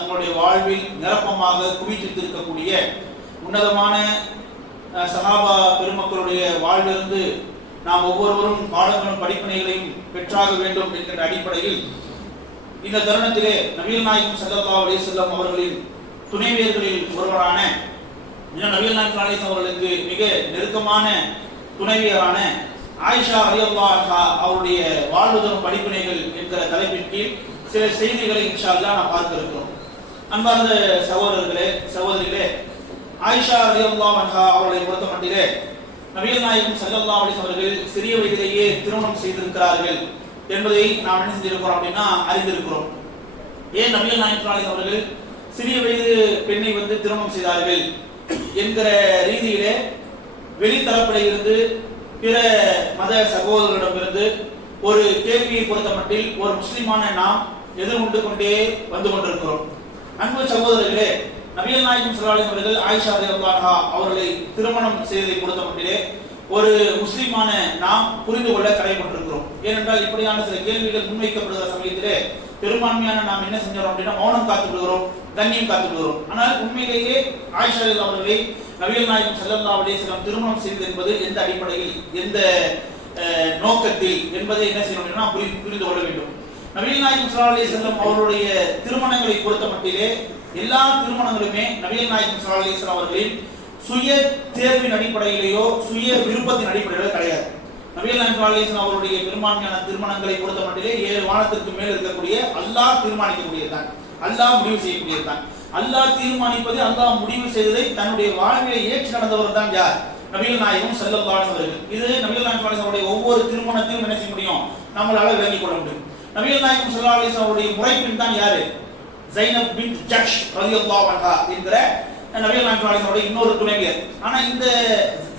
தங்களுடைய வாழ்வில் நிரப்பமாக குவித்திருக்கக்கூடிய உன்னதமான சஹாபா பெருமக்களுடைய வாழ்விலிருந்து நாம் ஒவ்வொருவரும் பாடங்களும் படிப்பினைகளையும் பெற்றாக வேண்டும் என்கின்ற அடிப்படையில் இந்த தருணத்திலே நபிகள் நாயகம் ஸல்லல்லாஹு அலைஹி வஸல்லம் அவர்களின் துணைவியர்களில் ஒருவரான நபிகள் நாயகம் ஸல்லல்லாஹு அவர்களுக்கு மிக நெருக்கமான துணைவியரான ஆயிஷா ரலியல்லாஹு அன்ஹா அவருடைய வாழ்வுதரும் படிப்பினைகள் என்கிற தலைப்பின் கீழ் சில செய்திகளை இன்ஷா அல்லாஹ் நாம் பார்க்க இருக்கிறோம். அன்பார்ந்த சகோதரர்களே சகோதரிகளே, ஆயிஷா ரலியல்லாஹு அன்ஹா அவர்களை பொறுத்தமட்டிலே நபிகள் நாயகம் ஸல்லல்லாஹு அலைஹி அவர்கள் சிறிய வயதிலேயே திருமணம் செய்திருக்கிறார்கள் என்பதை நாம் என்ன செஞ்சிருக்கிறோம் அப்படின்னா அறிந்திருக்கிறோம். ஏன் நபிகள் நாயகம் ஸல்லல்லாஹு அலைஹி அவர்கள் சிறிய வயது பெண்ணை திருமணம் செய்தார்கள் என்கிற ரீதியிலே வெளித்தரப்பில் இருந்து பிற மத சகோதரர்களிடமிருந்து ஒரு கேள்வியை பொறுத்தமட்டில் ஒரு முஸ்லிமான நாம் எதிர்கொண்டு கொண்டே வந்து கொண்டிருக்கிறோம். அன்பு சகோதரர்களே, நபிகள் நாயகம் ஸல்லல்லாஹு அலைஹி அவர்கள் ஆயிஷா ரலியல்லாஹு அன்ஹா அவர்களை திருமணம் செய்ததை பொறுத்தமட்டிலே ஒரு முஸ்லிமான நாம் புரிந்து கொள்ள கடமைப்பட்டிருக்கிறோம். ஏனென்றால் இப்படியான சில கேள்விகள் முன்வைக்கப்படுகிற சமயத்திலே பெரும்பான்மையான நாம் என்ன செஞ்சோம் அப்படின்னா மௌனம் காத்துவிடுகிறோம், கண்ணியம் காத்துவிடுகிறோம். ஆனால் உண்மையிலேயே ஆயிஷா ரலியல்லாஹு அவர்களை நபிகள் நாயகம் ஸல்லல்லாஹு அலைஹி வஸல்லம் திருமணம் செய்தது என்பது எந்த அடிப்படையில் எந்த நோக்கத்தில் என்பதை என்ன செய்யணும் அப்படின்னா புரிந்து கொள்ள வேண்டும். நபிகள் நாயகம் ஸல்லல்லாஹு அலைஹி வஸல்லம் அவருடைய திருமணங்களை பொறுத்தமட்டிலே எல்லா திருமணங்களுமே நபிகள் நாயகம் ஸல்லல்லாஹு அலைஹி வஸல்லம் அவர்களின் சுய தேர்வின் அடிப்படையிலேயோ சுய விருப்பத்தின் அடிப்படையிலோ கிடையாது. நபிகள் நாயகம் ஸல்லல்லாஹு அலைஹி வஸல்லம் அவருடைய பெரும்பான்மையான திருமணங்களை பொறுத்தமட்டிலே 7 வானத்திற்கு மேல் இருக்கக்கூடிய அல்லாஹ் தீர்மானிக்கக்கூடியதுதான், அல்லாஹ் முடிவு செய்யக்கூடியதுதான். அல்லாஹ் தீர்மானிப்பது, அல்லாஹ் முடிவு செய்ததை தன்னுடைய வாழ்விலை ஏற்று நடந்தவர் தான் யார்? நபிகள் நாயகம் ஸல்லல்லாஹு அலைஹி அவர்கள். இது நபிகள் நாயகம் ஸல்லல்லாஹு அலைஹி அவருடைய ஒவ்வொரு திருமணத்தையும் என்ன செய்ய முடியும், நம்மளால விளங்கிக் கொள்ள முடியும். நபிகள் நாயகம் ஸல்லல்லாஹு அலைஹி அவருடைய முறைப்பெண் தான் யாரு? ஸைனப் பின்த் ஜஹ்ஷ் ரலியல்லாஹு அன்ஹா என்கிற நபிகள் நாயகம் ஸல்லல்லாஹு அலைஹி அவருடைய இன்னொரு துணைவியர். ஆனா இந்த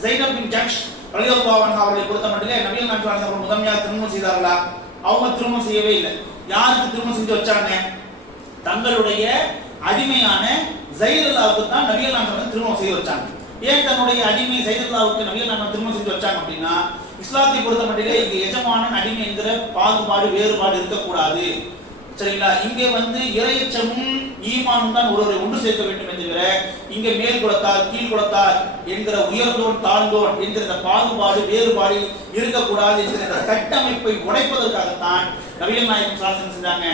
ஸைனப் பின்த் ஜஹ்ஷ் ரலியல்லாஹு அன்ஹா அவர்களை பொறுத்தமட்டிலே நபிகள் நாயகம் ஸல்லல்லாஹு அலைஹி அவர்கள் முதன்மையாக திருமணம் செய்தார்களா? அவங்க திருமணம் செய்யவே இல்லை. யாருக்கு திருமணம் செஞ்சு வச்சாங்க? தங்களுடைய அடிமையான ஸைதுல்லாவுக்கு தான் நபிகள் நாயகம் திருமணம் செய்து வச்சாங்க. ஏன் தன்னுடைய அடிமை ஸைதுல்லாவுக்கு நபிகள் நாயகம் திருமணம் செஞ்சு வச்சாங்க அப்படின்னா, இஸ்லாத்தை பொறுத்தமட்டிலே இங்க எஜமானன் அடிமை என்கிற பாகுபாடு வேறுபாடு இருக்கக்கூடாது. சரிங்களா? இங்கே இறையச்சமும் ஈமானும் தான் ஒருவரை ஒன்று சேர்க்க வேண்டும் என்கிற இங்க மேல் குலத்தார் கீழ் குலத்தார் என்கிற உயர்ந்தோன் தாழ்ந்தோன் என்கிற இந்த பாகுபாடு வேறுபாடு இருக்கக்கூடாது என்கிற கட்டமைப்பை உடைப்பதற்காகத்தான் நபிகள் நாயகம் ஸல்லல்லாஹு அலைஹி செஞ்சாங்க.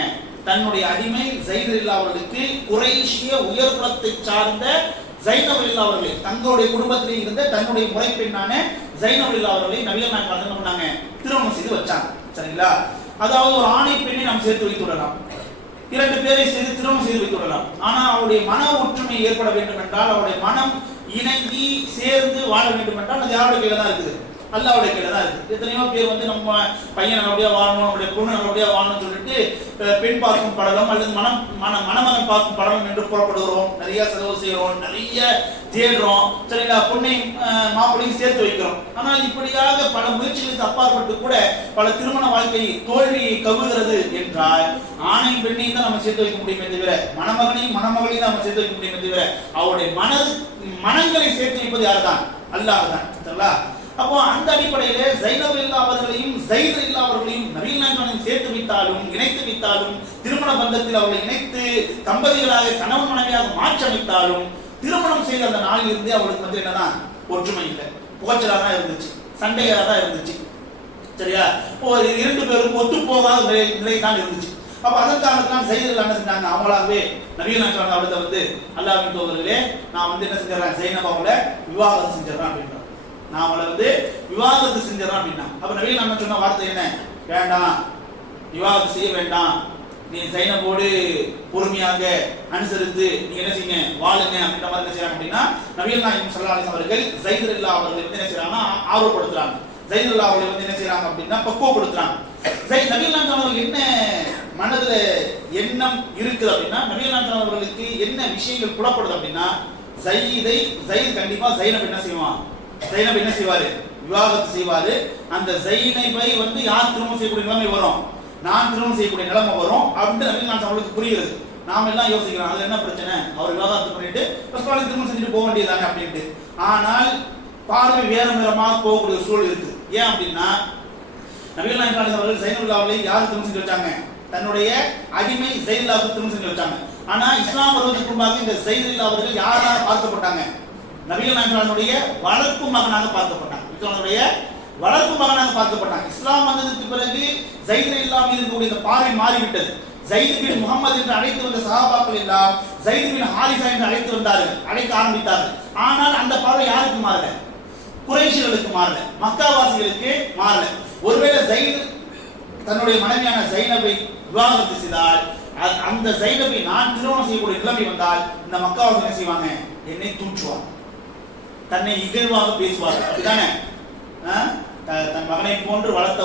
தன்னுடைய அடிமை ஸைதுல்லா அவர்களுக்கு குறைஷிய உயர் குலத்தை சார்ந்த ஸைனபுல்லா அவர்களை, தங்களுடைய குடும்பத்திலே இருந்த தன்னுடைய முறைப்பெண்ணான ஸைனபுல்லா அவர்களை நபிகள் நாயகம் என்ன பண்ணாங்க? திருமணம் செய்து வச்சாங்க. சரிங்களா? அதாவது ஒரு ஆணை பெண்ணை நாம் சேர்த்து வைத்து விடலாம், 2 பேரை செய்து திருமணம் செய்து வைத்து விடலாம். ஆனா அவருடைய மன ஒற்றுமை ஏற்பட வேண்டும் என்றால், அவருடைய மனம் இணங்கி சேர்ந்து வாழ வேண்டும் என்றால் அது யாருடைய கையில தான் இருக்குது? அல்லாஹ்வுடைய கையில தான் இருக்கு. எத்தனையோ பேர் நம்ம பையன் நல்லபடியா வாழணும், நம்முடைய பொண்ணு நல்லபடியா வாழணும்னு சொல்லிட்டு பெண் பார்க்கும் படலம் அல்லது மணமகன் பார்க்கும் படலம் என்று புறப்படுகிறோம், நிறைய செலவு செய்யறோம், நிறைய தேடுறோம். சரிங்களா? பொண்ணை மாப்பிள்ளையும் சேர்த்து வைக்கிறோம். ஆனால் இப்படியாக பல முயற்சிகளுக்கு அப்பாற்பட்டு கூட பல திருமண வாழ்க்கை தோல்வியை கவுகிறது என்றால், ஆணையும் பெண்ணையும் தான் நம்ம சேர்த்து வைக்க முடியுமே தவிர, மணமகனையும் மணமகளையும் தான் நம்ம சேர்த்து வைக்க முடியுமே தவிர, அவருடைய மனங்களை சேர்த்து வைப்பது யார் தான்? அல்லாஹ் தான். சரிங்களா? அப்போ அந்த அடிப்படையிலே ஸைனபுல்லா அவர்களையும் ஸைதுல்லா அவர்களையும் நபிகள் நாயகம் சேர்த்து வைத்தாலும் இணைத்து வைத்தாலும், திருமண பந்தத்தில் அவர்களை இணைத்து தம்பதிகளாக கணவன் மனைவியாக மாற்றமைத்தாலும், திருமணம் செய்த அந்த நாளில் இருந்தே அவர்களுக்கு என்னதான் ஒற்றுமை இல்லை, புகச்சலா தான் இருந்துச்சு, சண்டையா தான் இருந்துச்சு. சரியா? 2 பேரும் ஒத்து போகாத நிலை தான் இருந்துச்சு. அப்ப அதற்காகத்தான் ஸைதுல்லா என்ன செஞ்சாங்க? அவங்களாகவே நபிகள் நாயகம் அவர்களை அல்லாஹ்வின் தூதரே, நான் என்ன செஞ்சிடறேன், ஸைனப் அவங்கள விவாகம் செஞ்சிடறேன் அப்படின்றாங்க. நான் அவளை விவாகரத்து செஞ்சிடறேன் அப்படின்னா, அப்ப நபிகள் நாயகம் சொன்ன வார்த்தை என்ன? வேண்டாம், விவாகரத்து செய்ய வேண்டாம், நீ ஸைனபோடு பொறுமையாக அனுசரித்து நீங்க என்ன செய்யுங்க, வாழுங்க அப்படின்ற மாதிரி என்ன செய்யறாங்க அப்படின்னா, நபிகள் நாயகம் ஸல்லல்லாஹு அலைஹி அவர்கள் ஸைதுல்லா அவர்களை என்ன செய்யறாங்கன்னா ஆர்வப்படுத்துறாங்க. ஸைதுல்லா அவர்களை என்ன செய்யறாங்க அப்படின்னா பக்குவப்படுத்துறாங்க. நபிகள் நாயகம் அவர்கள் என்ன மனதுல எண்ணம் இருக்குது அப்படின்னா, நபிகள் நாயகம் அவர்களுக்கு என்ன விஷயங்கள் புலப்படுது அப்படின்னா, ஸைத் கண்டிப்பா ஸைனப் என்ன செய்வான்? ஸைனப் என்ன செய்வாரு? விவாகரத்து செய்வாரு. அந்த ஸைனபை யார் திருமணம் செய்யக்கூடிய நிலைமை வரும்? நான் திருமணம் செய்யக்கூடிய நிலைமை வரும் அப்படின்னு நபிகள் நாயகம் அவர்களுக்கு புரியுது. நாம எல்லாம் யோசிக்கிறோம், அது என்ன பிரச்சனை, அவர் விவாகரத்து பண்ணிட்டு திருமணம் செஞ்சுட்டு போக வேண்டியதானே அப்படின்ட்டு. ஆனால் பார்வை வேற விதமாக போகக்கூடிய சூழல் இருக்கு. ஏன் அப்படின்னா, நபிகள் நாயகம் அவர்கள் ஸைனபுல்லா அவர்களை யார் திருமணம் செஞ்சு வச்சாங்க? தன்னுடைய அடிமை ஸைதுல்லாவுக்கு திருமணம் செஞ்சு வச்சாங்க. ஆனா இஸ்லாம் வருவதற்கு முன்பாக இந்த ஸைத் அவர்கள் யாராக பார்க்கப்பட்டாங்க? நபிகள் நாயகனுடைய வளர்ப்பு மகனாக பார்க்கப்பட்டாங்க. இஸ்லாமுடைய வளர்ப்பு மகனாக பார்க்கப்பட்டாங்க. இஸ்லாம் வந்ததற்கு பிறகு ஸைத் இல்லாமல் இருக்கக்கூடிய இந்த பார்வை மாறிவிட்டது. ஸைத் பின் முகமது என்று அழைத்து வந்த சஹாபாக்கள் எல்லாம் ஸைத் பின் ஹாரிஸா என்று அழைத்து வந்தார்கள், அழைக்க ஆரம்பித்தார்கள். ஆனால் அந்த பார்வை யாருக்கு மாறல? குறைஷிகளுக்கு மாறல, மக்காவாசிகளுக்கு மாறல. ஒருவேளை ஸைத் தன்னுடைய மனைவியான ஸைனபை விவாகரத்து செய்தால், அந்த ஸைனபை நான் திருமணம் செய்யக்கூடிய நிலைமை வந்தால் இந்த மக்காவாசி என்ன செய்வாங்க? என்னை தூற்றுவார், தன்னை இகழ்வாக பேசுவார். அப்படிதானே? தன் மகனை போன்று வளர்த்த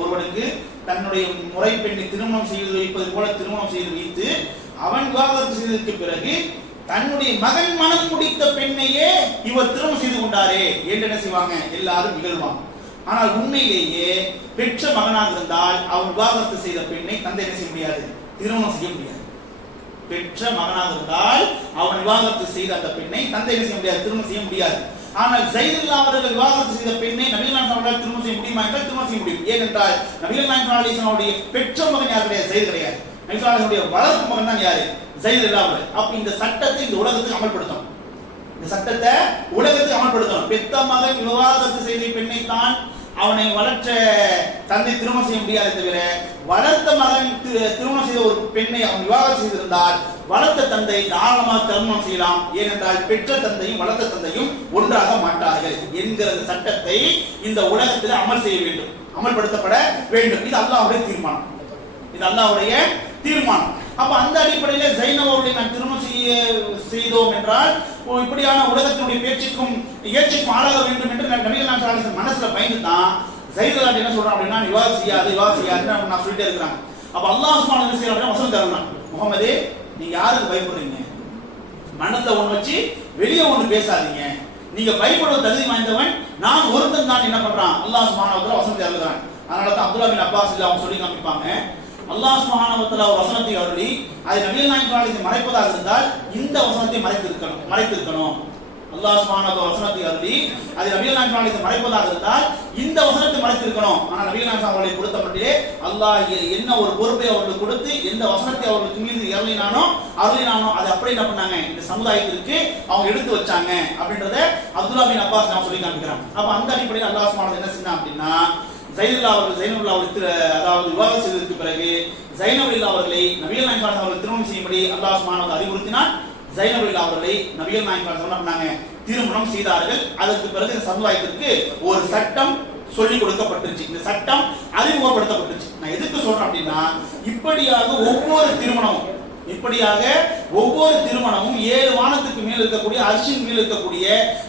ஒருவனுக்கு தன்னுடைய முறை பெண்ணை திருமணம் செய்து வைப்பது போல திருமணம் செய்து வைத்து அவன் விவாகரத்து செய்ததற்கு பிறகு தன்னுடைய மகன் மனம் முடித்த பெண்ணையே இவர் திருமணம் செய்து கொண்டாரே என்று என்ன செய்வாங்க? எல்லாரும் இகழ்வாங்க. ஆனால் உண்மையிலேயே பெற்ற மகனாக இருந்தால் அவன் விவாகரத்து செய்த பெண்ணை தந்தை என்ன செய்ய முடியாது? திருமணம் செய்ய முடியாது. பெற்ற மகனாக இருந்தால் அவன் விவாகரத்து செய்த அந்த பெண்ணை தந்தை என்ன செய்ய முடியாது? திருமணம் செய்ய முடியாது. ஆனால் ஸைத் அவர்கள் விவாகரத்து செய்த பெண்ணை நபிகள் நாயகம் அவர்களால் திருமணம் செய்ய முடியுமா என்றால் திருமணம் செய்ய முடியும். ஏனென்றால் நபிகள் நாயகம் அவர்களுடைய பெற்ற மகன் யார் கிடையாது? ஸைத் கிடையாது. நபிகளுடைய வளர்ப்பு மகன் தான் யாரு? ஸைத் அவர்கள். அப்ப இந்த சட்டத்தை இந்த உலகத்துக்கு அமல்படுத்தணும். இந்த சட்டத்தை உலகத்துக்கு அமல்படுத்தணும். பெத்த மகன் விவாகரத்து செய்த பெண்ணை தான் அவனை வளர்த்த தந்தை திருமணம் செய்ய முடியாது தவிர, வளர்த்த மகன் திருமணம் செய்த ஒரு பெண்ணை அவன் விவாகரத்து செய்திருந்தால் வளர்த்த தந்தை தாராளமாக திருமணம் செய்யலாம். ஏனென்றால் பெற்ற தந்தையும் வளர்த்த தந்தையும் ஒன்றாக மாட்டார்கள் என்கிற சட்டத்தை இந்த உலகத்தில் அமல் செய்ய வேண்டும், அமல்படுத்தப்பட வேண்டும். இது அல்லாஹ்வுடைய தீர்மானம். இது அல்லாஹ்வுடைய தீர்மானம். அப்ப அந்த அடிப்படையில் ஸைனப் அவர்களை நான் திருமணம் செய்தோம் என்றால் இப்படியான உலகத்தினுடைய பேச்சுக்கும் ஏற்றுக்கும் ஆளாக வேண்டும் என்று நபிகள் நாயகம் மனசுல பயந்து தான் ஸைத் என்ன சொல்றான் அப்படின்னா, விவாதம் செய்யாது நான் சொல்லிட்டே இருக்கிறாங்க. அப்ப அல்லாஹ் சுப்ஹானஹு வ தஆலா வசனம் தரலாம், முகமதே நீங்க யாருக்கு பயப்படுறீங்க? மனத்தை ஒண்ணு வச்சு வெளியே ஒண்ணு பேசாதீங்க. நீங்க பயப்படுவது தகுதி வாய்ந்தவன் நான் ஒருத்தன் தான். என்ன பண்றான்? அல்லாஹ் சுப்ஹானஹு வ தஆலா வசனத்தை எழுதுறான். அதனால தான் அப்துல்லா பின் அப்பாஸ் அவங்க சொல்லி காமிப்பாங்க, அல்லாஹ் சுப்ஹானஹு வ தஆலா ஒரு வசனத்தை அருளி அதை நபிகள் நாயகம் மறைப்பதாக இருந்தால் இந்த வசனத்தை மறைத்திருக்கணும். அல்லாஹ் சுப்ஹானஹு வ தஆலா வசனத்தை அருளி அதை நபிகள் நாயகம் மறைப்பதாக இருந்தால் இந்த வசனத்தை மறைத்திருக்கணும். ஆனால் நபிகள் நாயகம் அவர்களை பொறுத்தமட்டிலே அல்லாஹ் என்ன ஒரு பொறுப்பை அவர்களுக்கு கொடுத்து எந்த வசனத்தை அவர்களுக்கு மீது அருளினானோ அதை அப்படியே என்ன பண்ணாங்க? இந்த சமுதாயத்திற்கு அவங்க எடுத்து வச்சாங்க அப்படின்றத அப்துல்லா பின் அப்பாஸ் நான் சொல்லி காமிக்கிறாங்க. அப்ப அந்த அடிப்படையில் அல்லாஹ் சுப்ஹானஹு வ தஆலா என்ன செஞ்சான் அப்படின்னா, ஸைனப் அவர்கள் அதாவது விவாகம் செய்ததற்கு பிறகு ஸைனப் அவர்களை நபிகள் நாயகம் அவர்கள் திருமணம் செய்யும்படி அல்லாஹ் சுப்ஹானஹு வ தஆலா அறிவுறுத்தினார். ஸைனப் அவர்களை நபிகள் நாயகம் என்ன பண்ணாங்க? திருமணம் செய்தார்கள். அதற்கு பிறகு இந்த சமுதாயத்திற்கு ஒரு சட்டம் சொல்லிக் கொடுக்கப்பட்டுச்சு, இந்த சட்டம் அறிமுகப்படுத்தப்பட்டுச்சு. நான் எதுக்கு சொல்றேன் அப்படின்னா, இப்படியாக ஒவ்வொரு திருமணமும் 7 வானத்துக்கு மேல் இருக்கக்கூடிய அர்ஷின் மேல் இருக்கக்கூடிய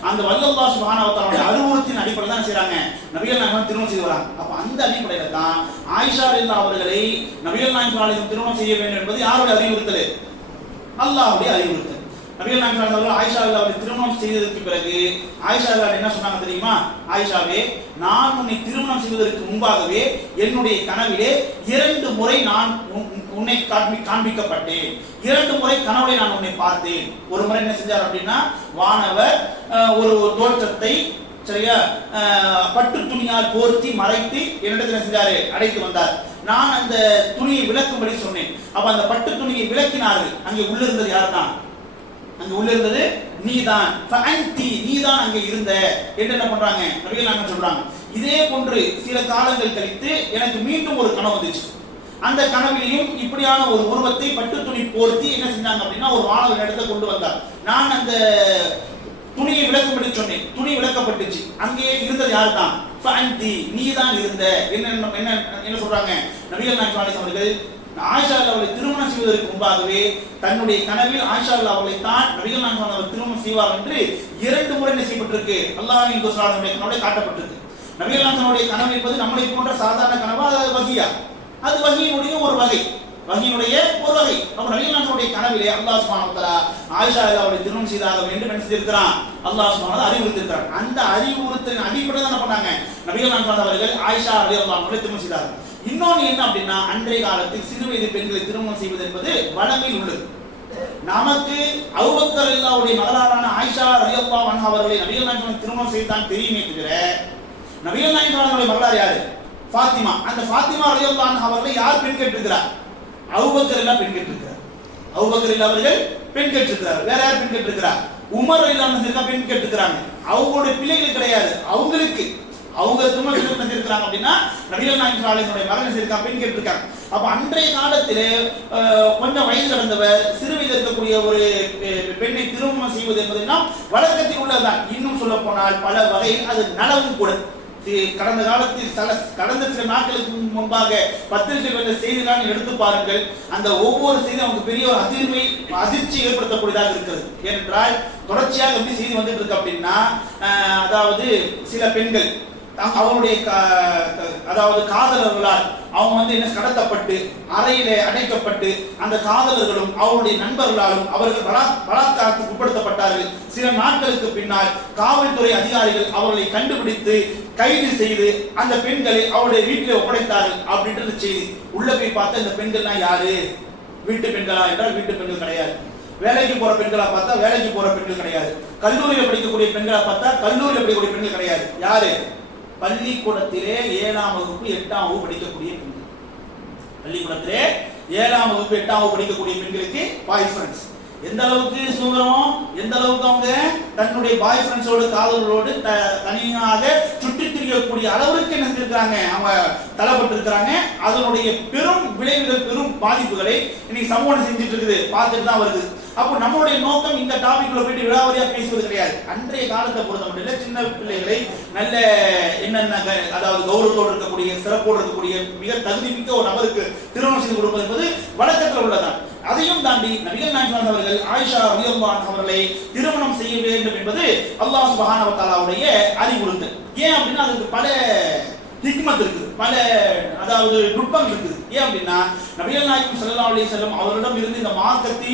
அந்த வல்லல்லாஹ் சுப்ஹானஹு வ தஆலாவுடைய அறிவுறுத்தின் அடிப்படையில் தான் செய்றாங்க, நபிகள் நாயகம் திருமணம் செய்து வராங்க. அப்ப அந்த அடிப்படையில தான் ஆயிஷா ரலியல்லாஹு அவர்களை நபிகள் நாயகம் திருமணம் செய்ய வேண்டும் என்பது யாருடைய அறிவுறுத்தல்? அல்லாஹ்வுடைய அறிவுறுத்தல். நபிகள் நாயகம் அவர்கள் ஆயிஷா ரலியல்லாஹு திருமணம் செய்ததற்கு பிறகு ஆயிஷா ரலியல்லாஹு என்ன சொன்னாங்க தெரியுமா? ஆயிஷாவே, நான் உன்னை திருமணம் செய்வதற்கு முன்பாகவே என்னுடைய கனவிலே 2 முறை நான் உன்னை காண்பிக்கப்பட்டேன். 2 முறை கனவுல நான் உன்னை பார்த்தேன். ஒரு முறை என்ன செஞ்சார் அப்படின்னா, வானவர் ஒரு தோற்றத்தை சரியா பட்டு துணியால் போர்த்தி மறைத்து என்னிடத்தில் என்ன செஞ்சாரு? அடைத்து வந்தார். நான் அந்த துணியை விளக்கும்படி சொன்னேன். அப்ப அந்த பட்டு துணியை விளக்கினார்கள். அங்கே உள்ள இருந்தது யார் தான்? அங்க உள்ள இருந்தது நீதான். நீதான் அங்கே இருந்த என்று என்ன பண்றாங்க? நபிகள் நாயகம் சொல்றாங்க. இதே போன்று சில காலங்கள் கழித்து எனக்கு மீண்டும் ஒரு கனவு வந்துச்சு. அந்த கனவிலையும் இப்படியான ஒரு உருவத்தை பட்டு துணி போர்த்தி என்ன செஞ்சாங்க அப்படின்னா ஒரு வானவர் இடத்தை கொண்டு வந்தார். நான் அந்த துணியை விளக்கும்படி சொன்னேன். துணி விளக்கப்பட்டுச்சு. அங்கே இருந்தது யார் தான்? நீதான் இருந்த. என்ன சொல்றாங்க? நபிகள் நாயகம் அவர்கள் ஆயிஷா அவர்களை திருமணம் செய்வதற்கு முன்பாகவே தன்னுடைய கனவில் ஆயிஷா அவர்களை தான் நபிகள் நாயகம் அவர்கள் திருமணம் செய்வார் என்று 2 முறை என்ன செய்யப்பட்டிருக்கு? அல்லாஹ்வின் தூதருடைய கனவுல காட்டப்பட்டிருக்கு. நபிகள் நாயகனுடைய கனவு என்பது நம்மளை போன்ற சாதாரண கனவா? அது வஹியா? அது வஹியினுடைய ஒரு வகை. அப்ப நபிகள் நாயகனுடைய கனவிலே அல்லாஹ் சுப்ஹானஹு வ தஆலா ஆயிஷா அவர்களை திருமணம் செய்தாக வேண்டும் என்று சொல்லியிருக்கிறான். அல்லாஹ் சுப்ஹானஹு வ தஆலா அறிவுறுத்தியிருக்கிறார். அந்த அறிவுறுத்தலின் அடிப்படையில் என்ன பண்ணாங்க? நபிகள் நாயகம் அவர்கள் ஆயிஷா ரலியல்லாஹு அன்ஹா திருமணம் செய்தார்கள். இன்னொன்று என்ன அப்படின்னா, அன்றைய காலத்தில் சிறு வயது பெண்களை திருமணம் செய்வது என்பது வழமையில் உள்ளது. நமக்கு அபூபக்கர் ரலியல்லாஹுடைய மகளாரான ஆயிஷா ரலியல்லாஹு அன்ஹா அவர்களை நபிகள் நாயகம் திருமணம் செய்தான் தெரியுமே தவிர, நபிகள் நாயகம் அவர்களுடைய மகளார் யாரு? ஃபாத்திமா. அந்த ஃபாத்திமா ரலியல்லாஹு அன்ஹா அவர்களை யார் பெண் கேட்டிருக்கிறார்? அபூபக்கர் எல்லாம் பெண் கேட்டிருக்கிறார். அபூபக்கர் அவர்கள் பெண் கேட்டிருக்கிறார். வேற யார் பெண் கேட்டிருக்கிறார்? உமர் ரலியல்லாஹு பெண் கேட்டிருக்கிறாங்க. அவங்களுடைய பிள்ளைகள் கிடையாது, அவங்களுக்கு அவங்க திரும்ப செஞ்சிருக்கிறாங்க அப்படின்னா நபிகள் நாயகம் ஸல்லல்லாஹு அலைஹி வஸல்லம் மகன் செஞ்சிருக்கா பெண் கேட்டிருக்காங்க. அப்ப அன்றைய காலத்திலே கொஞ்சம் வயது கடந்தவர் சிறு வயதில் இருக்கக்கூடிய ஒரு பெண்ணை திருமணம் செய்வது என்பதுனா வழக்கத்தில் உள்ளதுதான். இன்னும் சொல்ல போனால் பல வகையில் அது நலவும் கூட. கடந்த காலத்தில் கடந்த சில நாட்களுக்கு முன்பாக பத்திரிகை வந்த செய்திதான் எடுத்து பாருங்கள். அந்த ஒவ்வொரு செய்தியும் அவங்க பெரிய ஒரு அதிர்ச்சி ஏற்படுத்தக்கூடியதாக இருக்கிறது. ஏனென்றால் தொடர்ச்சியாக எப்படி செய்தி வந்துட்டு இருக்கு அப்படின்னா, அதாவது சில பெண்கள் அவருடைய அதாவது காதலர்களால் அவங்க என்ன கடத்தப்பட்டு அறையிலே அடைக்கப்பட்டு அந்த காதலர்களும் அவருடைய நண்பர்களாலும் அவர்கள் பலாத்காரத்துக்கு உட்படுத்தப்பட்டார்கள். சில நாட்களுக்கு பின்னால் காவல்துறை அதிகாரிகள் அவர்களை கண்டுபிடித்து கைது செய்து அந்த பெண்களை அவருடைய வீட்டிலே ஒப்படைத்தார்கள் அப்படின்றது செய்தி. உள்ள போய் பார்த்தா இந்த பெண்கள்லாம் யாரு? வீட்டு பெண்களா என்றால் வீட்டு பெண்கள் கிடையாது. வேலைக்கு போற பெண்களா பார்த்தா வேலைக்கு போற பெண்கள் கிடையாது. கல்லூரியில் படிக்கக்கூடிய பெண்களா பார்த்தா கல்லூரியில் படிக்கக்கூடிய பெண்கள் கிடையாது. யாரு? பள்ளிக்கூடத்திலே 7ஆம் வகுப்பு 8ஆம் வகுப்பு படிக்கக்கூடிய பெண்கள். பள்ளிக்கூடத்திலே 7ஆம் வகுப்பு 8ஆம் வகுப்பு படிக்கக்கூடிய பெண்களுக்கு பாய் ஃப்ரெண்ட்ஸ். எந்த அளவுக்கு சுதந்திரம், எந்த அளவுக்கு அவங்க தன்னுடைய பாய் ஃப்ரெண்ட்ஸோடு காதலோடு தனியாக சுற்றி திரியக்கூடிய அளவுக்கு என்ன செஞ்சிருக்காங்க, அவங்க தள்ளப்பட்டு இருக்கிறாங்க. அதனுடைய பெரும் விளைவுகள், பெரும் பாதிப்புகளை இன்னைக்கு சமூகம் செஞ்சுட்டு இருக்குது, பார்த்துட்டு தான் வருது. அப்போ நம்மளுடைய நோக்கம் இந்த டாபிக்ல போயிட்டு விழாவரியா பேசுவது கிடையாது. அன்றைய காலத்தை பொறுத்த மட்டும் சின்ன பிள்ளைகளை நல்ல என்னென்ன அதாவது கௌரவத்தோடு இருக்கக்கூடிய சிறப்போடு இருக்கக்கூடிய மிக தகுதி மிக்க ஒரு நபருக்கு திருமணம் செய்து கொடுப்பது என்பது வழக்கத்தில் உள்ளதான். அதையும் தாண்டி நபிகள் நாயகம் அவர்கள் ஆயிஷா ரலியல்லாஹு அன்ஹா அவர்களை திருமணம் செய்ய வேண்டும் என்பது அல்லாஹ் சுப்ஹானஹு வ தஆலாவுடைய அறிவுறுத்தல். ஏன் அப்படின்னா அதுக்கு பல ஹிக்மத் இருக்குது, பல அதாவது நுட்பங்கள் இருக்குது. ஏன் அப்படின்னா நபிகள் நாயகம் ஸல்லல்லாஹு அலைஹி வஸல்லம் அவர்களிடம் இருந்து இந்த மார்க்கத்தை